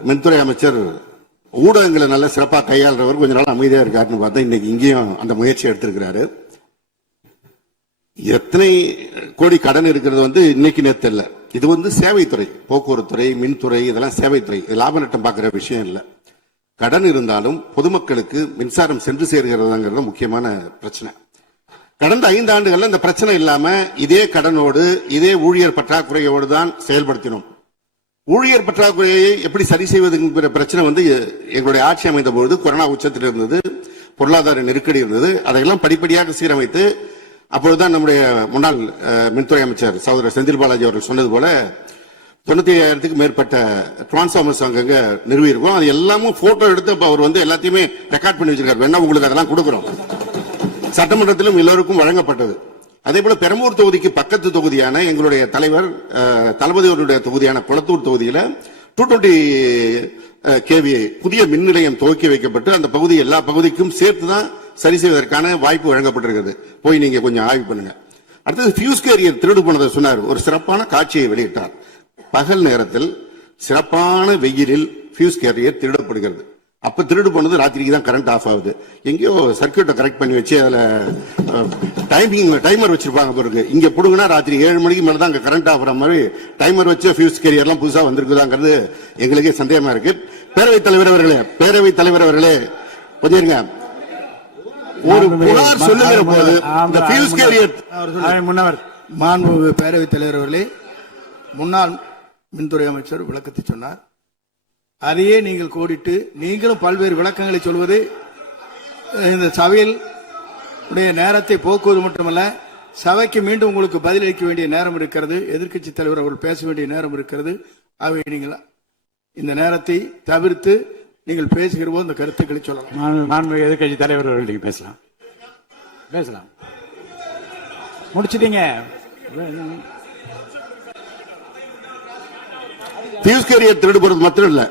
மின்துறை அமைச்சர் ஊடகங்களை நல்ல சிறப்பாக கையாளுறவர். கொஞ்ச நாள் அமைதியா இருக்காருன்னு பார்த்தா இன்னைக்கு இங்கேயும் அந்த முயற்சி எடுத்திருக்கிறாரு. எத்தனை கோடி கடன் இருக்கிறது இன்னைக்கு நேத்து இல்ல. இது சேவைத்துறை, போக்குவரத்துறை, மின்துறை, இதெல்லாம் சேவைத்துறை. லாப நட்டம் பார்க்கிற விஷயம் இல்ல. கடன் இருந்தாலும் பொதுமக்களுக்கு மின்சாரம் சென்று சேர்கிறதாங்கிறது முக்கியமான பிரச்சனை. கடந்த 5 ஆண்டுகள்ல இந்த பிரச்சனை இல்லாம இதே கடனோடு இதே ஊழியர் பற்றாக்குறையோடு தான் செயல்படுத்தினோம். ஊழியர் பற்றாக்குறையை எப்படி சரி செய்வதுங்கிற பிரச்சனை எங்களுடைய ஆட்சி அமைந்த பொழுது கொரோனா உச்சத்தில் இருந்தது, பொருளாதார நெருக்கடி இருந்தது. அதையெல்லாம் படிப்படியாக சீரமைத்து அப்பொழுதுதான் நம்முடைய முன்னாள் மின்துறை அமைச்சர் சகோதரர் செந்தில் பாலாஜி அவர்கள் சொன்னது போல 95,000க்கு மேற்பட்ட டிரான்ஸ்ஃபார்மர்ஸ் அங்கங்க நிறுவி இருக்கும். அது எல்லாமும் போட்டோ எடுத்து அப்ப அவர் வந்து எல்லாத்தையுமே ரெக்கார்ட் பண்ணி வச்சிருக்காரு. வேணா உங்களுக்கு அதெல்லாம் கொடுக்குறோம். சட்டமன்றத்திலும் எல்லோருக்கும் வழங்கப்பட்டது. அதே போல பெரம்பூர் தொகுதிக்கு பக்கத்து தொகுதியான எங்களுடைய தலைவர் தளபதி அவருடைய தொகுதியான குளத்தூர் தொகுதியில 220 kVA புதிய மின் நிலையம் துவக்கி வைக்கப்பட்டு அந்த பகுதி எல்லா பகுதிக்கும் சேர்த்துதான் சரி செய்வதற்கான வாய்ப்பு வழங்கப்பட்டிருக்கிறது. போய் நீங்க கொஞ்சம் ஆய்வு பண்ணுங்க. அடுத்தது ஃபியூஸ் கேரியர் திருடு போனதை சொன்னார். ஒரு சிறப்பான காட்சியை வெளியிட்டார். பகல் நேரத்தில் சிறப்பான வெயிலில் ஃபியூஸ் கேரியர் திருடப்படுகிறது. அப்ப திருடு போனது ராத்திரிக்கு தான் கரண்ட் ஆஃப் ஆகுது. எங்கேயோ சர்க்கியூட்டை கரெக்ட் பண்ணி வச்சு அதுல டைமர் வச்சிருப்பாங்க பிறகு. இங்க புடுங்கினா ராத்திரி 7 மணிக்கு மேலதான் அங்க கரண்ட் ஆஃப் மாதிரி டைமர் வச்சு ஃபியூஸ் கேரியர் எல்லாம் புதுசா வந்திருக்குதாங்கிறது எங்களுக்கே சந்தேகமா இருக்கு. பேரவைத் தலைவர் அவர்களே கொஞ்சம் இருங்க. ஒரு புகார் சொல்லுகிற போது இந்த ஃபியூஸ் கேரியர் முன்னவர் மாண்புமிகு பேரவைத் தலைவர் அவர்களே, முன்னாள் மின்துறை அமைச்சர் விளக்கத்தை சொன்னார். அதையே நீங்கள் கோடிட்டு நீங்களும் பல்வேறு விளக்கங்களை சொல்வது இந்த சபையில் உடைய நேரத்தை போக்குவது மட்டுமல்ல, சபைக்கு மீண்டும் உங்களுக்கு பதிலளிக்க வேண்டிய நேரம் இருக்கிறது. எதிர்க்கட்சி தலைவர் அவர்கள் பேச வேண்டிய நேரம் இருக்கிறது. ஆகவே நீங்கள் இந்த நேரத்தை தவிர்த்து நீங்கள் பேசுகிற போது இந்த கருத்துக்களை சொல்லலாம். எதிர்க்கட்சி தலைவர் அவர்கள் நீங்க பேசலாம். முடிச்சிட்டீங்க. ஃபியூஸ் கேரியர் திருடுபடுறது மாத்திரம் இல்ல,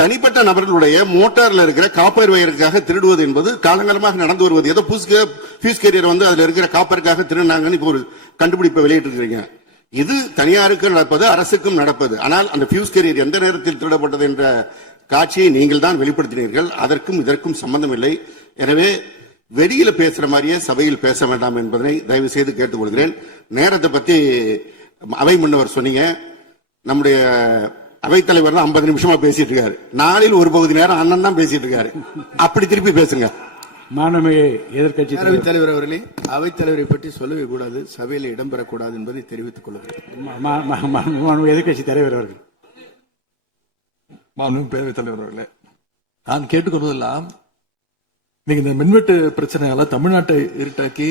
தனிப்பட்ட நபர்களுடைய மோட்டார்ல இருக்கிற காப்பர் வயருக்காக திருடுவது என்பது காலங்காலமாக நடந்து வருவது. ஏதோ ஃபியூஸ் கேரியர் வந்து அதுல இருக்கிற காப்பருக்காக திருடினாங்கன்னு இப்போ ஒரு கண்டுபிடிப்பை வெளியிட்டு இருக்கீங்க. இது தனியாருக்கு நடப்பது, அரசுக்கும் நடப்பது. ஆனால் அந்த ஃபியூஸ் கேரியர் எந்த நேரத்தில் திருடப்பட்டது என்ற காட்சியை நீங்கள் தான் வெளிப்படுத்தினீர்கள். அதற்கும் இதற்கும் சம்பந்தம் இல்லை. எனவே வெளியில பேசுற மாதிரியே சபையில் பேச வேண்டாம் என்பதை தயவு செய்து கேட்டுக்கொள்கிறேன். நேரத்தை பத்தி அவை முன்னவர் சொன்னீங்க. நம்முடைய அவைத்தலைவர் தான் 50 நிமிஷமா பேசிட்டு இருக்காரு. நாளில் ஒரு பகுதி நேரம் அண்ணன் தான் பேசிட்டு இருக்காரு. அப்படி திருப்பி பேசுங்க. மாண்புமிகு எதிர்க்கட்சி தலைவர் அவர்களே, அவைத்தலைவரை பற்றி சொல்லவே கூடாது, சபையில் இடம்பெறக்கூடாது என்பதை தெரிவித்துக் கொள்கிறேன். எதிர்க்கட்சி தலைவர் அவர்கள். மாண்புமிகு பேரவைத் தலைவர் அவர்களே, நான் கேட்டுக்கொள்வதெல்லாம் நீங்க இந்த மின்வெட்டு பிரச்சனையால தமிழ்நாட்டை இருட்டாக்கி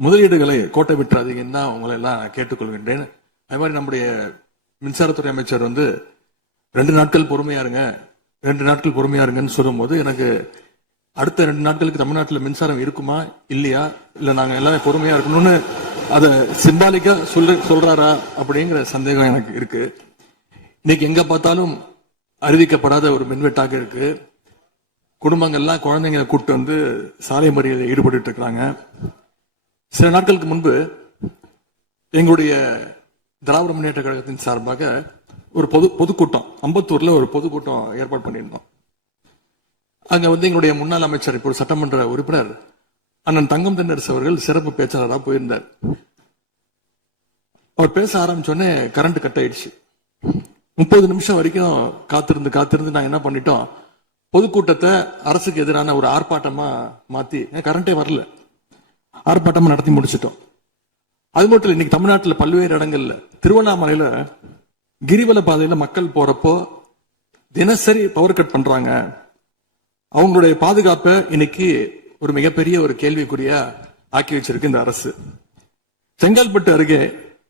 முதலீடுகளை கோட்டை விட்டுறாதீங்கன்னு தான் உங்களை எல்லாம் கேட்டுக்கொள்கின்றேன். அதே மாதிரி நம்முடைய மின்சாரத்துறை அமைச்சர் வந்து 2 நாட்கள் பொறுமையா இருங்கன்னு சொல்லும்போது எனக்கு அடுத்த 2 நாட்களுக்கு தமிழ்நாட்டில் மின்சாரம் இருக்குமா இல்லையா, இல்ல நாங்க எல்லாமே பொறுமையா இருக்கணும்னு அதை சிம்பாலிக்கா சொல்றாரா அப்படிங்கிற சந்தேகம் எனக்கு இருக்கு. இன்னைக்கு எங்க பார்த்தாலும் அறிவிக்கப்படாத ஒரு மின்வெட்டாக இருக்கு. குடும்பங்கள்லாம் குழந்தைங்களை கூப்பிட்டு வந்து சாலை மறியலில் ஈடுபட்டு இருக்கிறாங்க. சில நாட்களுக்கு முன்பு எங்களுடைய திராவிட முன்னேற்ற கழகத்தின் சார்பாக ஒரு பொதுக்கூட்டம் அம்பத்தூர்ல ஒரு பொதுக்கூட்டம் ஏற்பாடு பண்ணியிருந்தோம். அங்க வந்து எங்களுடைய முன்னாள் அமைச்சர் இப்போ சட்டமன்ற உறுப்பினர் அண்ணன் தங்கம் தென்னரசு அவர்கள் சிறப்பு பேச்சாளராக போயிருந்தார். அவர் பேச ஆரம்பிச்சோடனே கரண்ட் கட் ஆயிடுச்சு. 30 நிமிஷம் வரைக்கும் காத்திருந்து நாங்க என்ன பண்ணிட்டோம், பொதுக்கூட்டத்தை அரசுக்கு எதிரான ஒரு ஆர்ப்பாட்டமா மாத்தி, கரண்டே வரல, ஆர்ப்பாட்டமா நடத்தி முடிச்சிட்டோம். அது மட்டும் இல்ல, இன்னைக்கு தமிழ்நாட்டில் பல்வேறு இடங்கள்ல, திருவண்ணாமலையில கிரிவல பாதையில மக்கள் போறப்போ தினசரி பவர் கட் பண்றாங்க. அவங்களுடைய பாதுகாப்பை இன்னைக்கு ஒரு மிகப்பெரிய ஒரு கேள்விக்குறியா ஆக்கி வச்சிருக்கு இந்த அரசு. செங்கல்பட்டு அருகே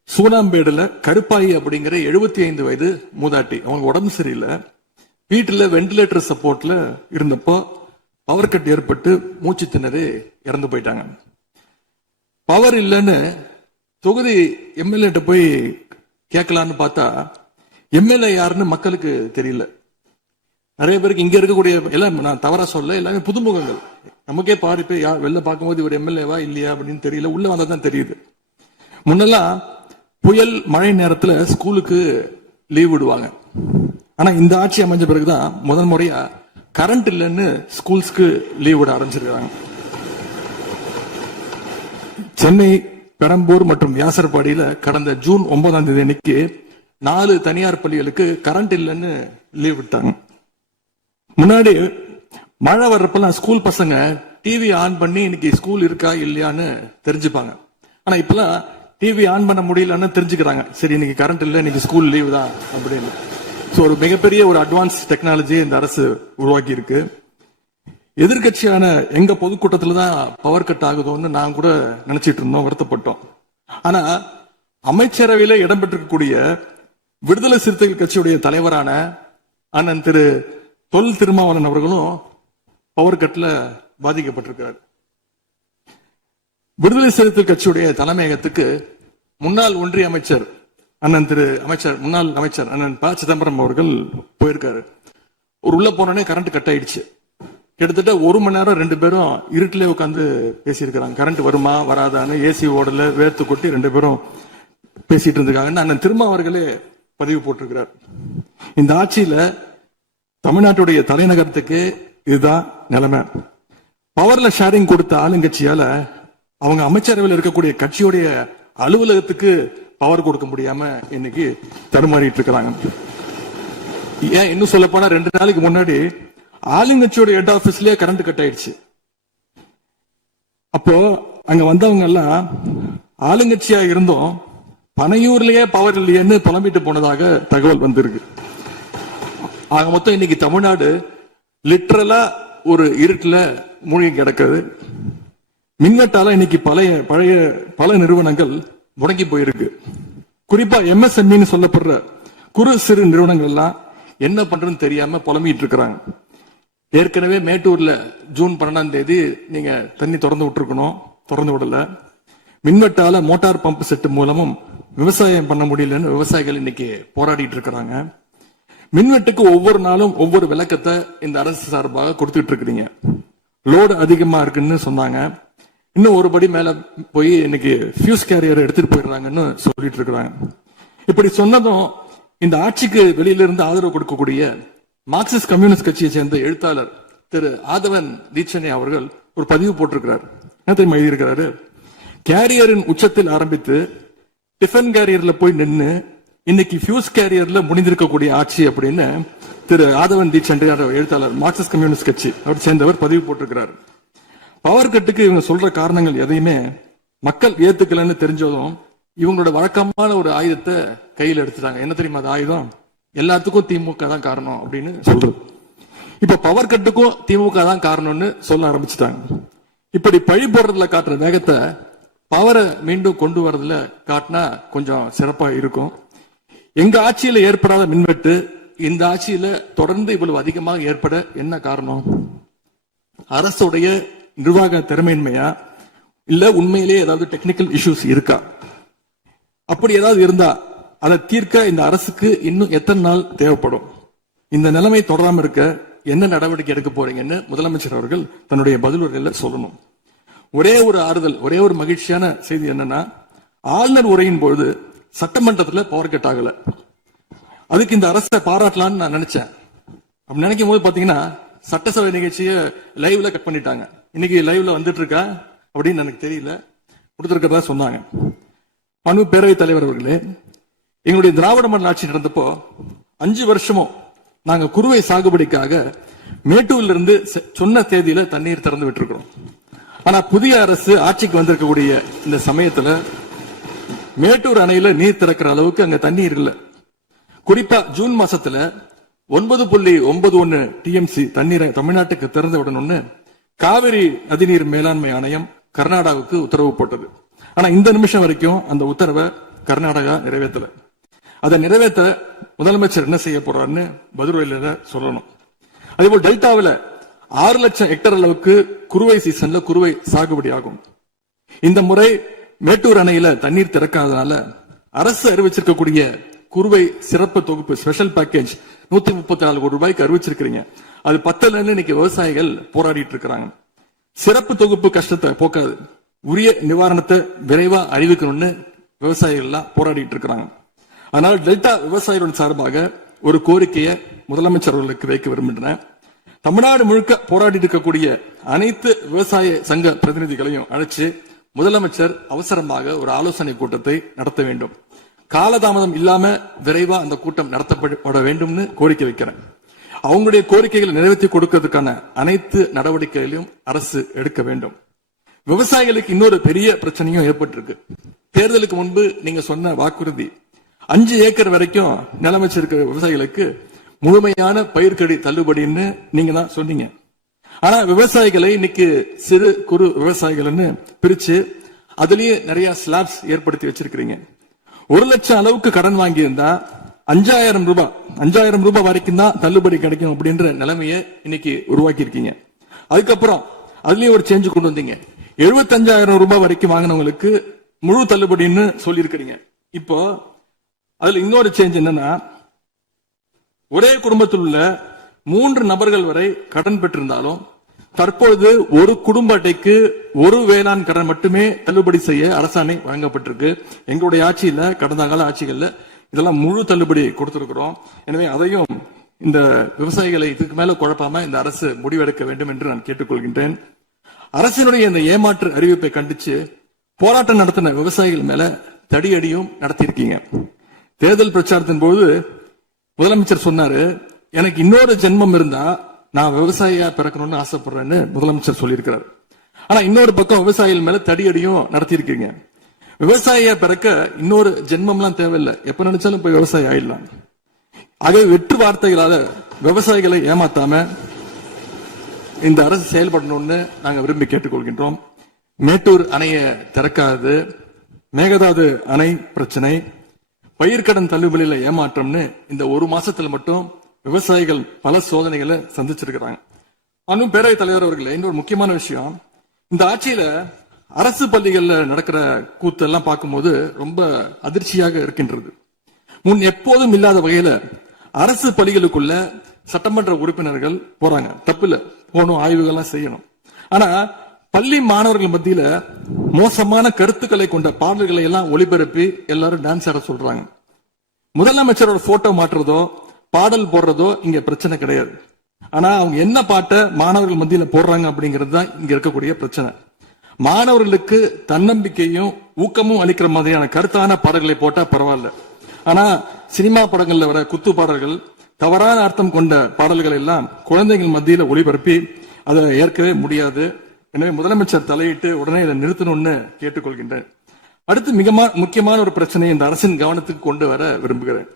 சூனாம்பேடுல கருப்பாயி அப்படிங்கிற 75 வயது மூதாட்டி, அவங்க உடம்பு சரியில்லை, வீட்டுல வெண்டிலேட்டர் சப்போர்ட்ல இருந்தப்போ பவர் கட் ஏற்பட்டு மூச்சு திணறி இறந்து போயிட்டாங்க. பவர் இல்லைன்னு தொகுதி எம்எல்ஏ போய் கேட்கலான்னு பார்த்தா எம்எல்ஏ யாருன்னு மக்களுக்கு தெரியல. நிறைய பேருக்கு இங்க இருக்கக்கூடிய எல்லாம், நான் தவறா சொல்ல, எல்லாமே புதுமுகங்கள். நமக்கே பாதி பேர் வெளில பார்க்கும்போது இவர் எம்எல்ஏவா இல்லையா அப்படின்னு தெரியல, உள்ள வந்தாதான் தெரியுது. முன்னெல்லாம் புயல் மழை நேரத்துல ஸ்கூலுக்கு லீவ் விடுவாங்க. ஆனா இந்த ஆட்சி அமைஞ்ச பிறகுதான் முதல் முறையா கரண்ட் இல்லைன்னு ஸ்கூல்ஸ்க்கு லீவ் விட ஆரம்பிச்சிருக்காங்க. சென்னை, பெரம்பூர் மற்றும் வியாசர்பாடியில கடந்த ஜூன் 9ஆம் தேதி அன்னைக்கு 4 தனியார் பள்ளிகளுக்கு கரண்ட் இல்லைன்னு லீவ் விட்டாங்க. முன்னாடி மழை வர்றப்பெல்லாம் ஸ்கூல் பசங்க டிவி ஆன் பண்ணி இன்னைக்கு ஸ்கூல் இருக்கா இல்லையான்னு தெரிஞ்சுப்பாங்க. ஆனா இப்பெல்லாம் டிவி ஆன் பண்ண முடியலன்னு தெரிஞ்சுக்கிறாங்க, சரி இன்னைக்கு கரண்ட் இல்லை, இன்னைக்கு ஸ்கூல் லீவ் தான் அப்படின்னு. ஒரு மிகப்பெரிய ஒரு அட்வான்ஸ் டெக்னாலஜி இந்த அரசு உருவாக்கி இருக்கு. எதிர்கட்சியான எங்க பொதுக்கூட்டத்துல தான் பவர் கட் ஆகுதோன்னு நான் கூட நினைச்சிட்டு இருந்தோம், வருத்தப்பட்டோம். ஆனா அமைச்சரவையில இடம்பெற்றிருக்கக்கூடிய விடுதலை சிறுத்தைகள் கட்சியுடைய தலைவரான அண்ணன் திரு தொல் திருமாவளவன் அவர்களும் பவர் கட்ல பாதிக்கப்பட்டிருக்கிறார். விடுதலை சிறுத்தைகள் கட்சியுடைய தலைமையகத்துக்கு முன்னாள் ஒன்றிய அமைச்சர் முன்னாள் அமைச்சர் அண்ணன் ப சிதம்பரம் அவர்கள் போயிருக்காரு. ஒரு உள்ள போனோடனே கரண்ட் கட் ஆயிடுச்சு. கிட்டத்தட்ட 1 மணி நேரம் 2 பேரும் இருட்டிலே உட்காந்து பேசியிருக்கிறாங்க. கரண்ட் வருமா வராதான்னு, ஏசி ஓடல, வேர்த்து கொட்டி 2 பேரும் பேசிட்டு இருந்திருக்காங்க. அண்ணன் திருமா அவர்களே பதிவு போட்டிருக்கிறார். இந்த ஆட்சியில தமிழ்நாட்டுடைய தலைநகரத்துக்கு இதுதான் நிலைமை. பவர்ல ஷேரிங் கொடுத்த ஆளுங்கட்சியால அவங்க அமைச்சரவையில் இருக்கக்கூடிய கட்சியுடைய அலுவலகத்துக்கு பவர் கொடுக்க முடியாம இன்னைக்கு தடுமாறிட்டு இருக்கிறாங்க. ஏன் இன்னும் சொல்ல போனா 2 நாளைக்கு முன்னாடி ஆளுங்கட்சியோட ஹெட் ஆபீஸ்லயே கரண்ட் கட் ஆயிடுச்சு. அப்போ அங்க வந்தவங்க எல்லாம் ஆளுங்கட்சியா இருந்தும் பனையூர்லயே பவர் இல்லையேன்னு புலம்பிட்டு போனதாக தகவல் வந்திருக்கு. ஆக மொத்தம் இன்னைக்கு தமிழ்நாடு லிட்டரலா ஒரு இருட்டுல மூழ்கி கிடக்குது. மின்வெட்டால இன்னைக்கு பல நிறுவனங்கள் முடங்கி போயிருக்கு. குறிப்பா MSME சொல்லப்படுற குறு சிறு நிறுவனங்கள் எல்லாம் என்ன பண்றதுன்னு தெரியாம புலம்பிட்டு இருக்கிறாங்க. ஏற்கனவே மேட்டூர்ல ஜூன் 12ஆம் தேதி நீங்க தண்ணி திறந்து விட்டுருக்கணும், திறந்து விடல. மின்வெட்டால மோட்டார் பம்ப் செட்டு மூலமும் விவசாயம் பண்ண முடியலன்னு விவசாயிகள் இன்னைக்கு போராடிட்டு இருக்கிறாங்க. மின்வெட்டுக்கு ஒவ்வொரு நாளும் ஒவ்வொரு விளக்கத்தை இந்த அரசு சார்பாக கொடுத்துட்டு இருக்கிறீங்க. லோடு அதிகமா இருக்குன்னு சொன்னாங்க. இன்னும் ஒரு படி மேல போய் இன்னைக்கு ஃபியூஸ் கேரியர் எடுத்துட்டு போயிடுறாங்கன்னு சொல்லிட்டு இருக்கிறாங்க. இப்படி சொன்னதும் இந்த ஆட்சிக்கு வெளியில இருந்து ஆதரவு கொடுக்கக்கூடிய மார்க்சிஸ்ட் கம்யூனிஸ்ட் கட்சியை சேர்ந்த எழுத்தாளர் திரு ஆதவன் தீட்சணே அவர்கள் ஒரு பதிவு போட்டிருக்கிறார். என்ன தெரியுமா எழுதியிருக்கிறாரு? கேரியரின் உச்சத்தில் ஆரம்பித்து டிஃபன் கேரியர்ல போய் நின்று இன்னைக்கு ஃபியூஸ் கேரியர்ல முடிந்திருக்கக்கூடிய ஆட்சி அப்படின்னு திரு ஆதவன் தீட்சணே எழுத்தாளர் மார்க்சிஸ்ட் கம்யூனிஸ்ட் கட்சி அவர் சேர்ந்தவர் பதிவு போட்டிருக்கிறார். பவர் கட்டுக்கு இவங்க சொல்ற காரணங்கள் எதையுமே மக்கள் ஏத்துக்கலன்னு தெரிஞ்சதும் இவங்களோட வழக்கமான ஒரு ஆயுதத்தை கையில் எடுத்துட்டாங்க. என்ன தெரியுமா அது ஆயுதம்? எல்லாத்துக்கும் திமுக தான் காரணம் அப்படின்னு சொல்றது. இப்ப பவர் கட்டுக்கும் திமுக தான் காரணம்னு சொல்ல ஆரம்பிச்சுட்டாங்க. இப்படி பழி போடுறதுல காட்டுற வேகத்தை பவரை மீண்டும் கொண்டு வரதுல காட்டினா கொஞ்சம் சிறப்பா இருக்கும். எங்க ஆட்சியில ஏற்படாத மின்வெட்டு இந்த ஆட்சியில தொடர்ந்து இவ்வளவு அதிகமாக ஏற்பட என்ன காரணம்? அரசுடைய நிர்வாக திறமையின்மையா, இல்ல உண்மையிலேயே ஏதாவது டெக்னிக்கல் இஷ்யூஸ் இருக்கா? அப்படி ஏதாவது இருந்தா அதை தீர்க்க இந்த அரசுக்கு இன்னும் எத்தனை நாள் தேவைப்படும்? இந்த நிலைமை தொடராம இருக்க என்ன நடவடிக்கை எடுக்க போறீங்கன்னு முதலமைச்சர் அவர்கள் தன்னுடைய பதிலுரையில சொல்லணும். ஒரே ஒரு ஆறுதல், ஒரே ஒரு மகிழ்ச்சியான செய்தி என்னன்னா, ஆளுநர் உரையின் பொழுது சட்டமன்றத்துல பவர் கட் ஆகல. அதுக்கு இந்த அரசை பாராட்டலாம்னு நான் நினைச்சேன். அப்படி நினைக்கும் போது பாத்தீங்கன்னா சட்டசபை நிகழ்ச்சியை லைவ்ல கட் பண்ணிட்டாங்க. இன்னைக்கு லைவ்ல வந்துட்டு இருக்கா அப்படின்னு எனக்கு தெரியல, கொடுத்திருக்கிறதா சொன்னாங்க. பணு பேரவைத் தலைவர் அவர்களே, எங்களுடைய திராவிட மாடல் ஆட்சி நடந்தப்போ 5 வருஷமும் நாங்க குறுவை சாகுபடிக்காக மேட்டூர்ல இருந்து சொன்ன தேதியில தண்ணீர் திறந்து விட்டுருக்கிறோம். ஆனா புதிய அரசு ஆட்சிக்கு வந்திருக்கக்கூடிய இந்த சமயத்துல மேட்டூர் அணையில நீர் திறக்கிற அளவுக்கு அங்க தண்ணீர் இல்லை. குறிப்பா ஜூன் மாசத்துல 9.91 TMC தண்ணீரை தமிழ்நாட்டுக்கு திறந்து விடணும்னு காவிரி நதிநீர் மேலாண்மை ஆணையம் கர்நாடகாவுக்கு உத்தரவு போட்டது. ஆனா இந்த நிமிஷம் வரைக்கும் அந்த உத்தரவை கர்நாடகா நிறைவேற்றல. அதை நிறைவேற்ற முதலமைச்சர் என்ன செய்ய போறாருன்னு பதிலுரையில சொல்லணும். அதேபோல் டெல்டாவில் 6 லட்சம் ஹெக்டேர் அளவுக்கு குறுவை சீசன்ல குறுவை சாகுபடி ஆகும். இந்த முறை மேட்டூர் அணையில தண்ணீர் திறக்காதனால அரசு அறிவிச்சிருக்கக்கூடிய குறுவை சிறப்பு தொகுப்பு ஸ்பெஷல் பேக்கேஜ் 134 கோடி ரூபாய்க்கு அறிவிச்சிருக்கிறீங்க. அது 10 இன்னைக்கு விவசாயிகள் போராடிட்டு இருக்கிறாங்க. சிறப்பு தொகுப்பு கஷ்டத்தை போக்காது, உரிய நிவாரணத்தை விரைவா அறிவிக்கணும்னு விவசாயிகள் எல்லாம் போராடிட்டு இருக்கிறாங்க. அதனால் டெல்டா விவசாயிகளின் சார்பாக ஒரு கோரிக்கையை முதலமைச்சர் அவர்களுக்கு வைக்க விரும்புகிறேன். தமிழ்நாடு முழுக்க போராடி இருக்கக்கூடிய அனைத்து விவசாய சங்க பிரதிநிதிகளையும் அழைச்சு முதலமைச்சர் அவசரமாக ஒரு ஆலோசனை கூட்டத்தை நடத்த வேண்டும். காலதாமதம் இல்லாம விரைவா அந்த கூட்டம் நடத்தப்பட வேண்டும்னு கோரிக்கை வைக்கிறேன். அவங்களுடைய கோரிக்கைகளை நிறைவேற்றி கொடுக்கிறதுக்கான அனைத்து நடவடிக்கைகளையும் அரசு எடுக்க வேண்டும். விவசாயிகளுக்கு இன்னொரு பெரிய பிரச்சனையும் ஏற்பட்டிருக்கு. தேர்தலுக்கு முன்பு நீங்க சொன்ன வாக்குறுதி 5 ஏக்கர் வரைக்கும் நிலம் வச்சிருக்கிற விவசாயிகளுக்கு முழுமையான பயிர்க்கடி தள்ளுபடின்னு நீங்க தான் சொன்னீங்க. ஆனா விவசாயிகளை இன்னைக்கு சிறு குறு விவசாயிகள்னு பிரிச்சு அதுலயே நிறைய ஸ்லாப்ஸ் ஏற்படுத்தி வச்சிருக்கிறீங்க. 1 லட்சம் அளவுக்கு கடன் வாங்கி இருந்தா 5,000 ரூபாய் வரைக்கும் தான் தள்ளுபடி கிடைக்கும் அப்படின்ற நிலைமையை இன்னைக்கு உருவாக்கி இருக்கீங்க. அதுக்கப்புறம் அதுலயும் ஒரு சேஞ்ச் கொண்டு வந்தீங்க. 75,000 ரூபாய் வரைக்கும் வாங்கினவங்களுக்கு முழு தள்ளுபடின்னு சொல்லியிருக்கிறீங்க. இப்போ அதுல இன்னொரு சேஞ்ச் என்னன்னா, ஒரே குடும்பத்தில் உள்ள 3 நபர்கள் வரை கடன் பெற்றிருந்தாலும் தற்பொழுது ஒரு குடும்ப அட்டைக்கு ஒரு வேளாண் கடன் மட்டுமே தள்ளுபடி செய்ய அரசாணை வழங்கப்பட்டிருக்கு. எங்களுடைய ஆட்சியில, கடந்த கால ஆட்சிகள்ல இதெல்லாம் முழு தள்ளுபடி கொடுத்திருக்கிறோம். எனவே அதையும் இந்த விவசாயிகளை இதுக்கு மேல குழப்பாம இந்த அரசு முடிவெடுக்க வேண்டும் என்று நான் கேட்டுக்கொள்கின்றேன். அரசினுடைய இந்த ஏமாற்று அறிவிப்பை கண்டிச்சு போராட்டம் நடத்தின விவசாயிகள் மேல தடியடியும் நடத்தியிருக்கீங்க. தேர்தல் பிரச்சாரத்தின் போது முதலமைச்சர் சொன்னாரு, எனக்கு இன்னொரு ஜென்மம் இருந்தா நான் விவசாயியா பிறக்கணும்னு ஆசைப்படுறேன்னு முதலமைச்சர் சொல்லியிருக்கிறார். ஆனா இன்னொரு பக்கம் விவசாயிகள் மேல தடியடியும் நடத்தியிருக்கீங்க. விவசாயியா பிறக்க இன்னொரு ஜென்மம்லாம் தேவையில்லை, எப்ப நினைச்சாலும் போய் விவசாயி ஆயிடலாம். ஆகவே வெற்று வார்த்தைகளால விவசாயிகளை ஏமாத்தாம இந்த அரசு செயல்படணும்னு நாங்க விரும்பி கேட்டுக்கொள்கின்றோம். மேட்டூர் அணையை திறக்காது, மேகதாது அணை பிரச்சனை, பயிர்க்கடன் தள்ளுபடியில ஏமாற்றம்னு இந்த ஒரு மாசத்துல மட்டும் விவசாயிகள் பல சோதனைகளை சந்திச்சிருக்கிறாங்க. இன்னும் பேரவைத் தலைவர் அவர்களே, இன்னொரு முக்கியமான விஷயம், இந்த ஆட்சியில அரசு பள்ளிகள்ல நடக்கிற கூத்தெல்லாம் பார்க்கும்போது ரொம்ப அதிர்ச்சியாக இருக்கின்றது. முன் எப்போதும் இல்லாத வகையில அரசு பள்ளிகளுக்குள்ள சட்டமன்ற உறுப்பினர்கள் போறாங்க. தப்பில்ல, போகணும், ஆய்வுகள்லாம் செய்யணும். ஆனா பள்ளி மாணவர்கள் மத்தியில மோசமான கருத்துக்களை கொண்ட பாடல்களை எல்லாம் ஒளிபரப்பி எல்லாரும் டான்ஸ் ஆட சொல்றாங்க. முதலமைச்சரோட போட்டோ மாற்றுறதோ பாடல் போடுறதோ இங்க பிரச்சனை கிடையாது. ஆனா அவங்க என்ன பாட்டை மாணவர்கள் மத்தியில போடுறாங்க அப்படிங்கிறது தான் இங்க இருக்கக்கூடிய பிரச்சனை. மாணவர்களுக்கு தன்னம்பிக்கையும் ஊக்கமும் அளிக்கிற மாதிரியான கருத்தான பாடல்களை போட்டா பரவாயில்ல. ஆனா சினிமா படங்கள்ல வர குத்து பாடல்கள், தவறான அர்த்தம் கொண்ட பாடல்கள் எல்லாம் குழந்தைகள் மத்தியில ஒளிபரப்பி அதை ஏற்கவே முடியாது. எனவே முதலமைச்சர் தலையிட்டு உடனே இதை நிறுத்தணும்னு கேட்டுக்கொள்கின்றேன். அடுத்து மிக முக்கியமான ஒரு பிரச்சனையை இந்த அரசின் கவனத்துக்கு கொண்டு வர விரும்புகிறேன்.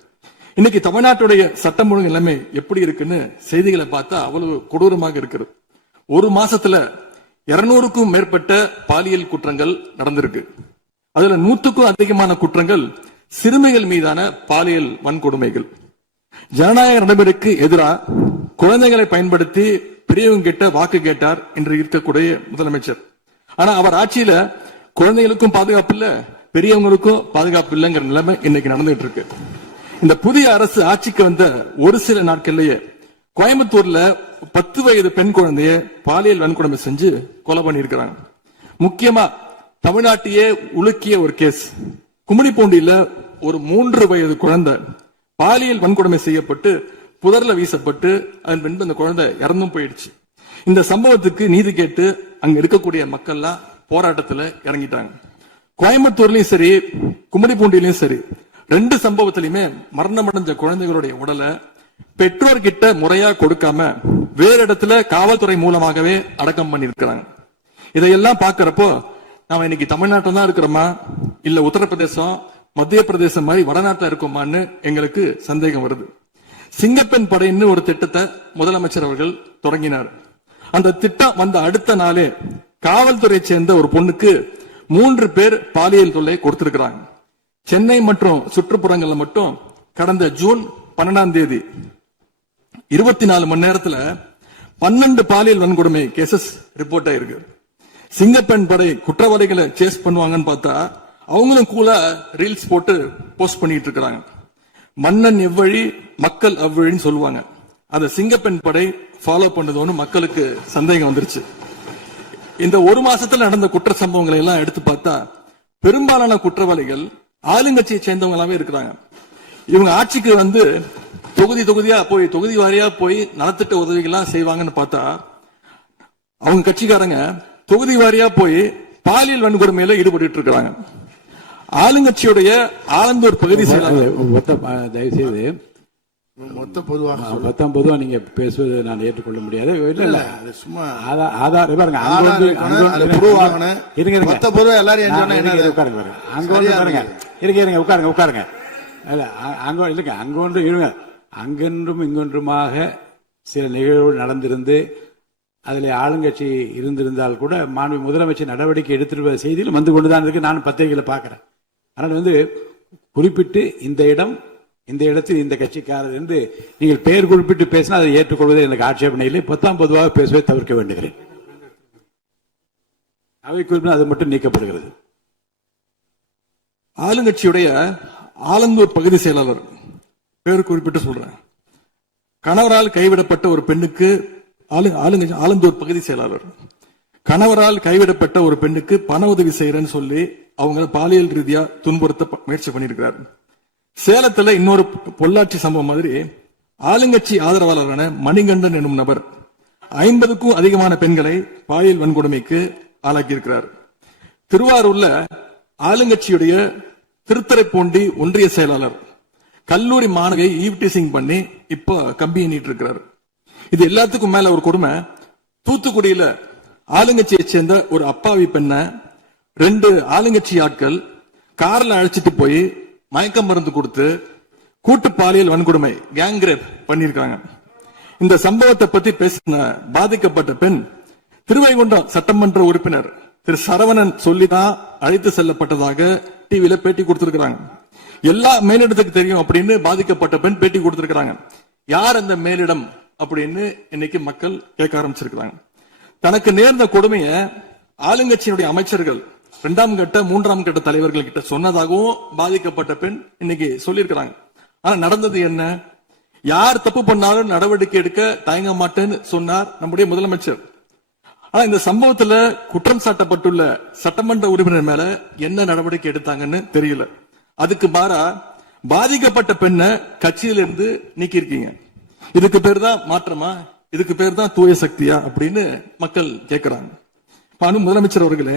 இன்னைக்கு தமிழ்நாட்டுடைய சட்டம் ஒழுங்கு நிலைமை எப்படி இருக்குன்னு செய்திகளை பார்த்தா அவ்வளவு கொடூரமாக இருக்கிறது. ஒரு மாசத்துல 200க்கும் மேற்பட்ட பாலியல் குற்றங்கள் நடந்திருக்கு. அதுல 100க்கும் அதிகமான குற்றங்கள் சிறுமிகள் மீதான பாலியல் வன்கொடுமைகள். ஜனநாயக நடைமுறைக்கு எதிராக குழந்தைகளை பயன்படுத்தி பெரியவங்க கிட்ட வாக்கு கேட்டார் என்று இருக்கக்கூடிய முதலமைச்சர். ஆனா அவர் ஆட்சியில குழந்தைகளுக்கும் பாதுகாப்பு இல்ல, பெரியவங்களுக்கும் பாதுகாப்பு இல்லைங்கிற நிலைமை இன்னைக்கு நடந்துட்டு இருக்கு. இந்த புதிய அரசு ஆட்சிக்கு வந்த ஒரு சில நாட்கள்லயே கோயம்புத்தூர்ல 10 வயது பெண் குழந்தைய பாலியல் வன்கொடுமை செஞ்சு கொலை பண்ணி இருக்கிறாங்க. முக்கியமா தமிழ்நாட்டையே உலுக்கிய ஒரு கேஸ், கும்மிடிப்பூண்டியில ஒரு 3 வயது குழந்தை பாலியல் வன்கொடுமை செய்யப்பட்டு புதர்ல வீசப்பட்டு அதன் பின்பு அந்த குழந்தை இறந்தும் போயிடுச்சு. இந்த சம்பவத்துக்கு நீதி கேட்டு அங்க இருக்கக்கூடிய மக்கள்லாம் போராட்டத்துல இறங்கிட்டாங்க. கோயம்புத்தூர்லயும் சரி, கும்மிடிப்பூண்டியிலும் சரி, 2 சம்பவத்திலுமே மரணமடைஞ்ச குழந்தைகளுடைய உடலை பெற்றோர்கிட்ட முறையா கொடுக்காம வேற இடத்துல காவல்துறை மூலமாகவே அடக்கம் பண்ணிருக்கிறாங்க. இதையெல்லாம் பாக்குறப்போ நாம இன்னைக்கு தமிழ்நாட்டில் தான் இருக்கிறோமா, இல்ல உத்தரப்பிரதேசம், மத்திய பிரதேசம் மாதிரி வடநாட்டில் இருக்கோமான்னு எங்களுக்கு சந்தேகம் வருது. சிங்கப்பெண் படைன்னு ஒரு திட்டத்தை முதலமைச்சர் அவர்கள் தொடங்கினார். அந்த திட்டம் வந்த அடுத்த நாளே காவல்துறை சேர்ந்த ஒரு பொண்ணுக்கு 3 பேர் பாலியல் தொல்லை கொடுத்திருக்கிறாங்க. சென்னை மற்றும் சுற்றுப்புறங்கள்ல மட்டும் கடந்த ஜூன் 12ஆம் தேதி 24 மணி நேரத்துல 12 பாலியல் வன்கொடுமை கேசஸ் ரிப்போர்ட் ஆயிருக்கு. சிங்கப்பெண் படை குற்றவாளிகளை சேஸ் பண்ணுவாங்கன்னு பார்த்தா அவங்களும் கூட ரீல்ஸ் போட்டு போஸ்ட் பண்ணிட்டு இருக்காங்க. மன்னன் எவ்வழி மக்கள் அவ்வழின்னு சொல்லுவாங்க. அதை சிங்கப்பெண் படை ஃபாலோ பண்ணதோன்னு மக்களுக்கு சந்தேகம் வந்துருச்சு. இந்த ஒரு மாசத்துல நடந்த குற்ற சம்பவங்களை எல்லாம் எடுத்து பார்த்தா பெரும்பாலான குற்றவாளிகள் ஆளுங்கட்சியை சேர்ந்தவங்களாவே இருக்கிறாங்க. இவங்க ஆட்சிக்கு வந்து தொகுதி வாரியா போய் நலத்திட்ட உதவிகள்லாம் செய்வாங்கன்னு பார்த்தா அவங்க கட்சிக்காரங்க தொகுதி வாரியா போய் பாலியல் வன்கொடுமையில ஈடுபட்டு இருக்காங்க. ஆளுங்கட்சியுடைய ஆலந்தூர் பகுதி தயவுசெய்து மொத்த பொதுவாக பொதுவா நீங்க பேசுவது நான் ஏற்றுக்கொள்ள முடியாது. இல்ல அது சும்மா ஆதார் பாருங்க, உட்காருங்க. அங்கொன்றும் இங்கொன்றுமாக சில நிகழ்வுகள் நடந்திருந்து அதில் ஆளுங்கட்சி இருந்திருந்தால் கூட மாண்பு முதலமைச்சர் நடவடிக்கை எடுத்துருவ செய்தியில் வந்து கொண்டுதான் இருக்கு. நான் பத்திரிகைகளை பார்க்கிறேன். ஆனால் குறிப்பிட்டு இந்த இடம் இந்த இடத்தில் இந்த கட்சிக்காரர் என்று நீங்கள் பெயர் குறிப்பிட்டு பேசினால் அதை ஏற்றுக்கொள்வதை எனக்கு ஆட்சேபனை இல்லை. பொதுவாக பேசுவதை தவிர்க்க வேண்டுகிறேன். அவை குறிப்பிட்டு அது மட்டும் நீக்கப்படுகிறது. ஆளுங்கட்சியுடைய ஆலந்தூர் பகுதி செயலாளர் பேர் குறிப்பிட்டு சொல்றேன். கணவரால் கைவிடப்பட்ட ஒரு பெண்ணுக்கு ஆலந்தூர் பகுதி செயலாளர் கணவரால் கைவிடப்பட்ட ஒரு பெண்ணுக்கு பண உதவி செய்யறேன்னு சொல்லி அவங்க பாலியல் ரீதியா துன்புறுத்த முயற்சி பண்ணிருக்கிறார். சேலத்துல இன்னொரு பொள்ளாச்சி சம்பவம் மாதிரி ஆளுங்கட்சி ஆதரவாளரான மணிகண்டன் என்னும் நபர் 50க்கும் அதிகமான பெண்களை பாலியல் வன்கொடுமைக்கு ஆளாக்கியிருக்கிறார். திருவாரூர்ல ஆளுங்கட்சியுடைய திருத்தரைப்பூண்டி ஒன்றிய செயலாளர் கல்லூரி மாணவியை ஈவ்டீசிங் பண்ணி இப்ப கம்பி எண்ணிட்டு இருக்கிறார். இது எல்லாத்துக்கும் மேல ஒரு கொடுமை, தூத்துக்குடியில ஆளுங்கட்சியை சேர்ந்த ஒரு அப்பாவி பெண்ண 2 ஆளுங்கட்சி ஆட்கள் கார்ல அழைச்சிட்டு போய் மயக்க மருந்து கொடுத்து கூட்டு பாலியல் வன்கொடுமை கேங் ரேப் பண்ணிருக்காங்க. இந்த சம்பவத்தை பத்தி பேசின பாதிக்கப்பட்ட பெண் திருவைகுண்டம் சட்டமன்ற உறுப்பினர் திரு சரவணன் சொல்லிதான் அழைத்து செல்லப்பட்டதாக டிவியில பேட்டி கொடுத்திருக்கிறாங்க. எல்லா மேலிடத்துக்கு தெரியும் அப்படின்னு பாதிக்கப்பட்ட பெண் பேட்டி கொடுத்திருக்கிறாங்க. யார் அந்த மேலிடம் அப்படின்னு இன்னைக்கு மக்கள் கேட்க ஆரம்பிச்சிருக்கிறாங்க. தனக்கு நேர்ந்த கொடுமையை ஆளுங்கட்சியினுடைய அமைச்சர்கள் 2ஆம் கட்ட 3ஆம் கட்ட தலைவர்கள் கிட்ட சொன்னதாகவும் பாதிக்கப்பட்ட பெண் இன்னைக்கு சொல்லியிருக்கிறாங்க. ஆனா நடந்தது என்ன? யார் தப்பு பண்ணாலும் நடவடிக்கை எடுக்க தயங்க மாட்டேன்னு சொன்னார் நம்முடைய முதலமைச்சர். ஆனா இந்த சம்பவத்துல குற்றம் சாட்டப்பட்டுள்ள சட்டமன்ற உறுப்பினர் மேல என்ன நடவடிக்கை எடுத்தாங்கன்னு தெரியல. அதுக்கு மாறா பாதிக்கப்பட்ட பெண்ணை கட்சியிலிருந்து நீக்கி இருக்கீங்க. இதுக்கு பேர் தான் மாற்றமா? இதுக்கு பேர் தான் தூய சக்தியா அப்படின்னு மக்கள் கேட்கிறாங்க. முதலமைச்சர் அவர்களே,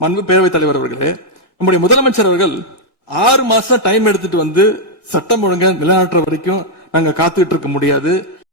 மாண்பு பேரவைத் தலைவர் அவர்களே, நம்முடைய முதலமைச்சர் அவர்கள் 6 மாசம் டைம் எடுத்துட்டு வந்து சட்டம் ஒழுங்கை நிலைநாட்டுற வரைக்கும் நாங்க காத்துட்டு இருக்க முடியாது.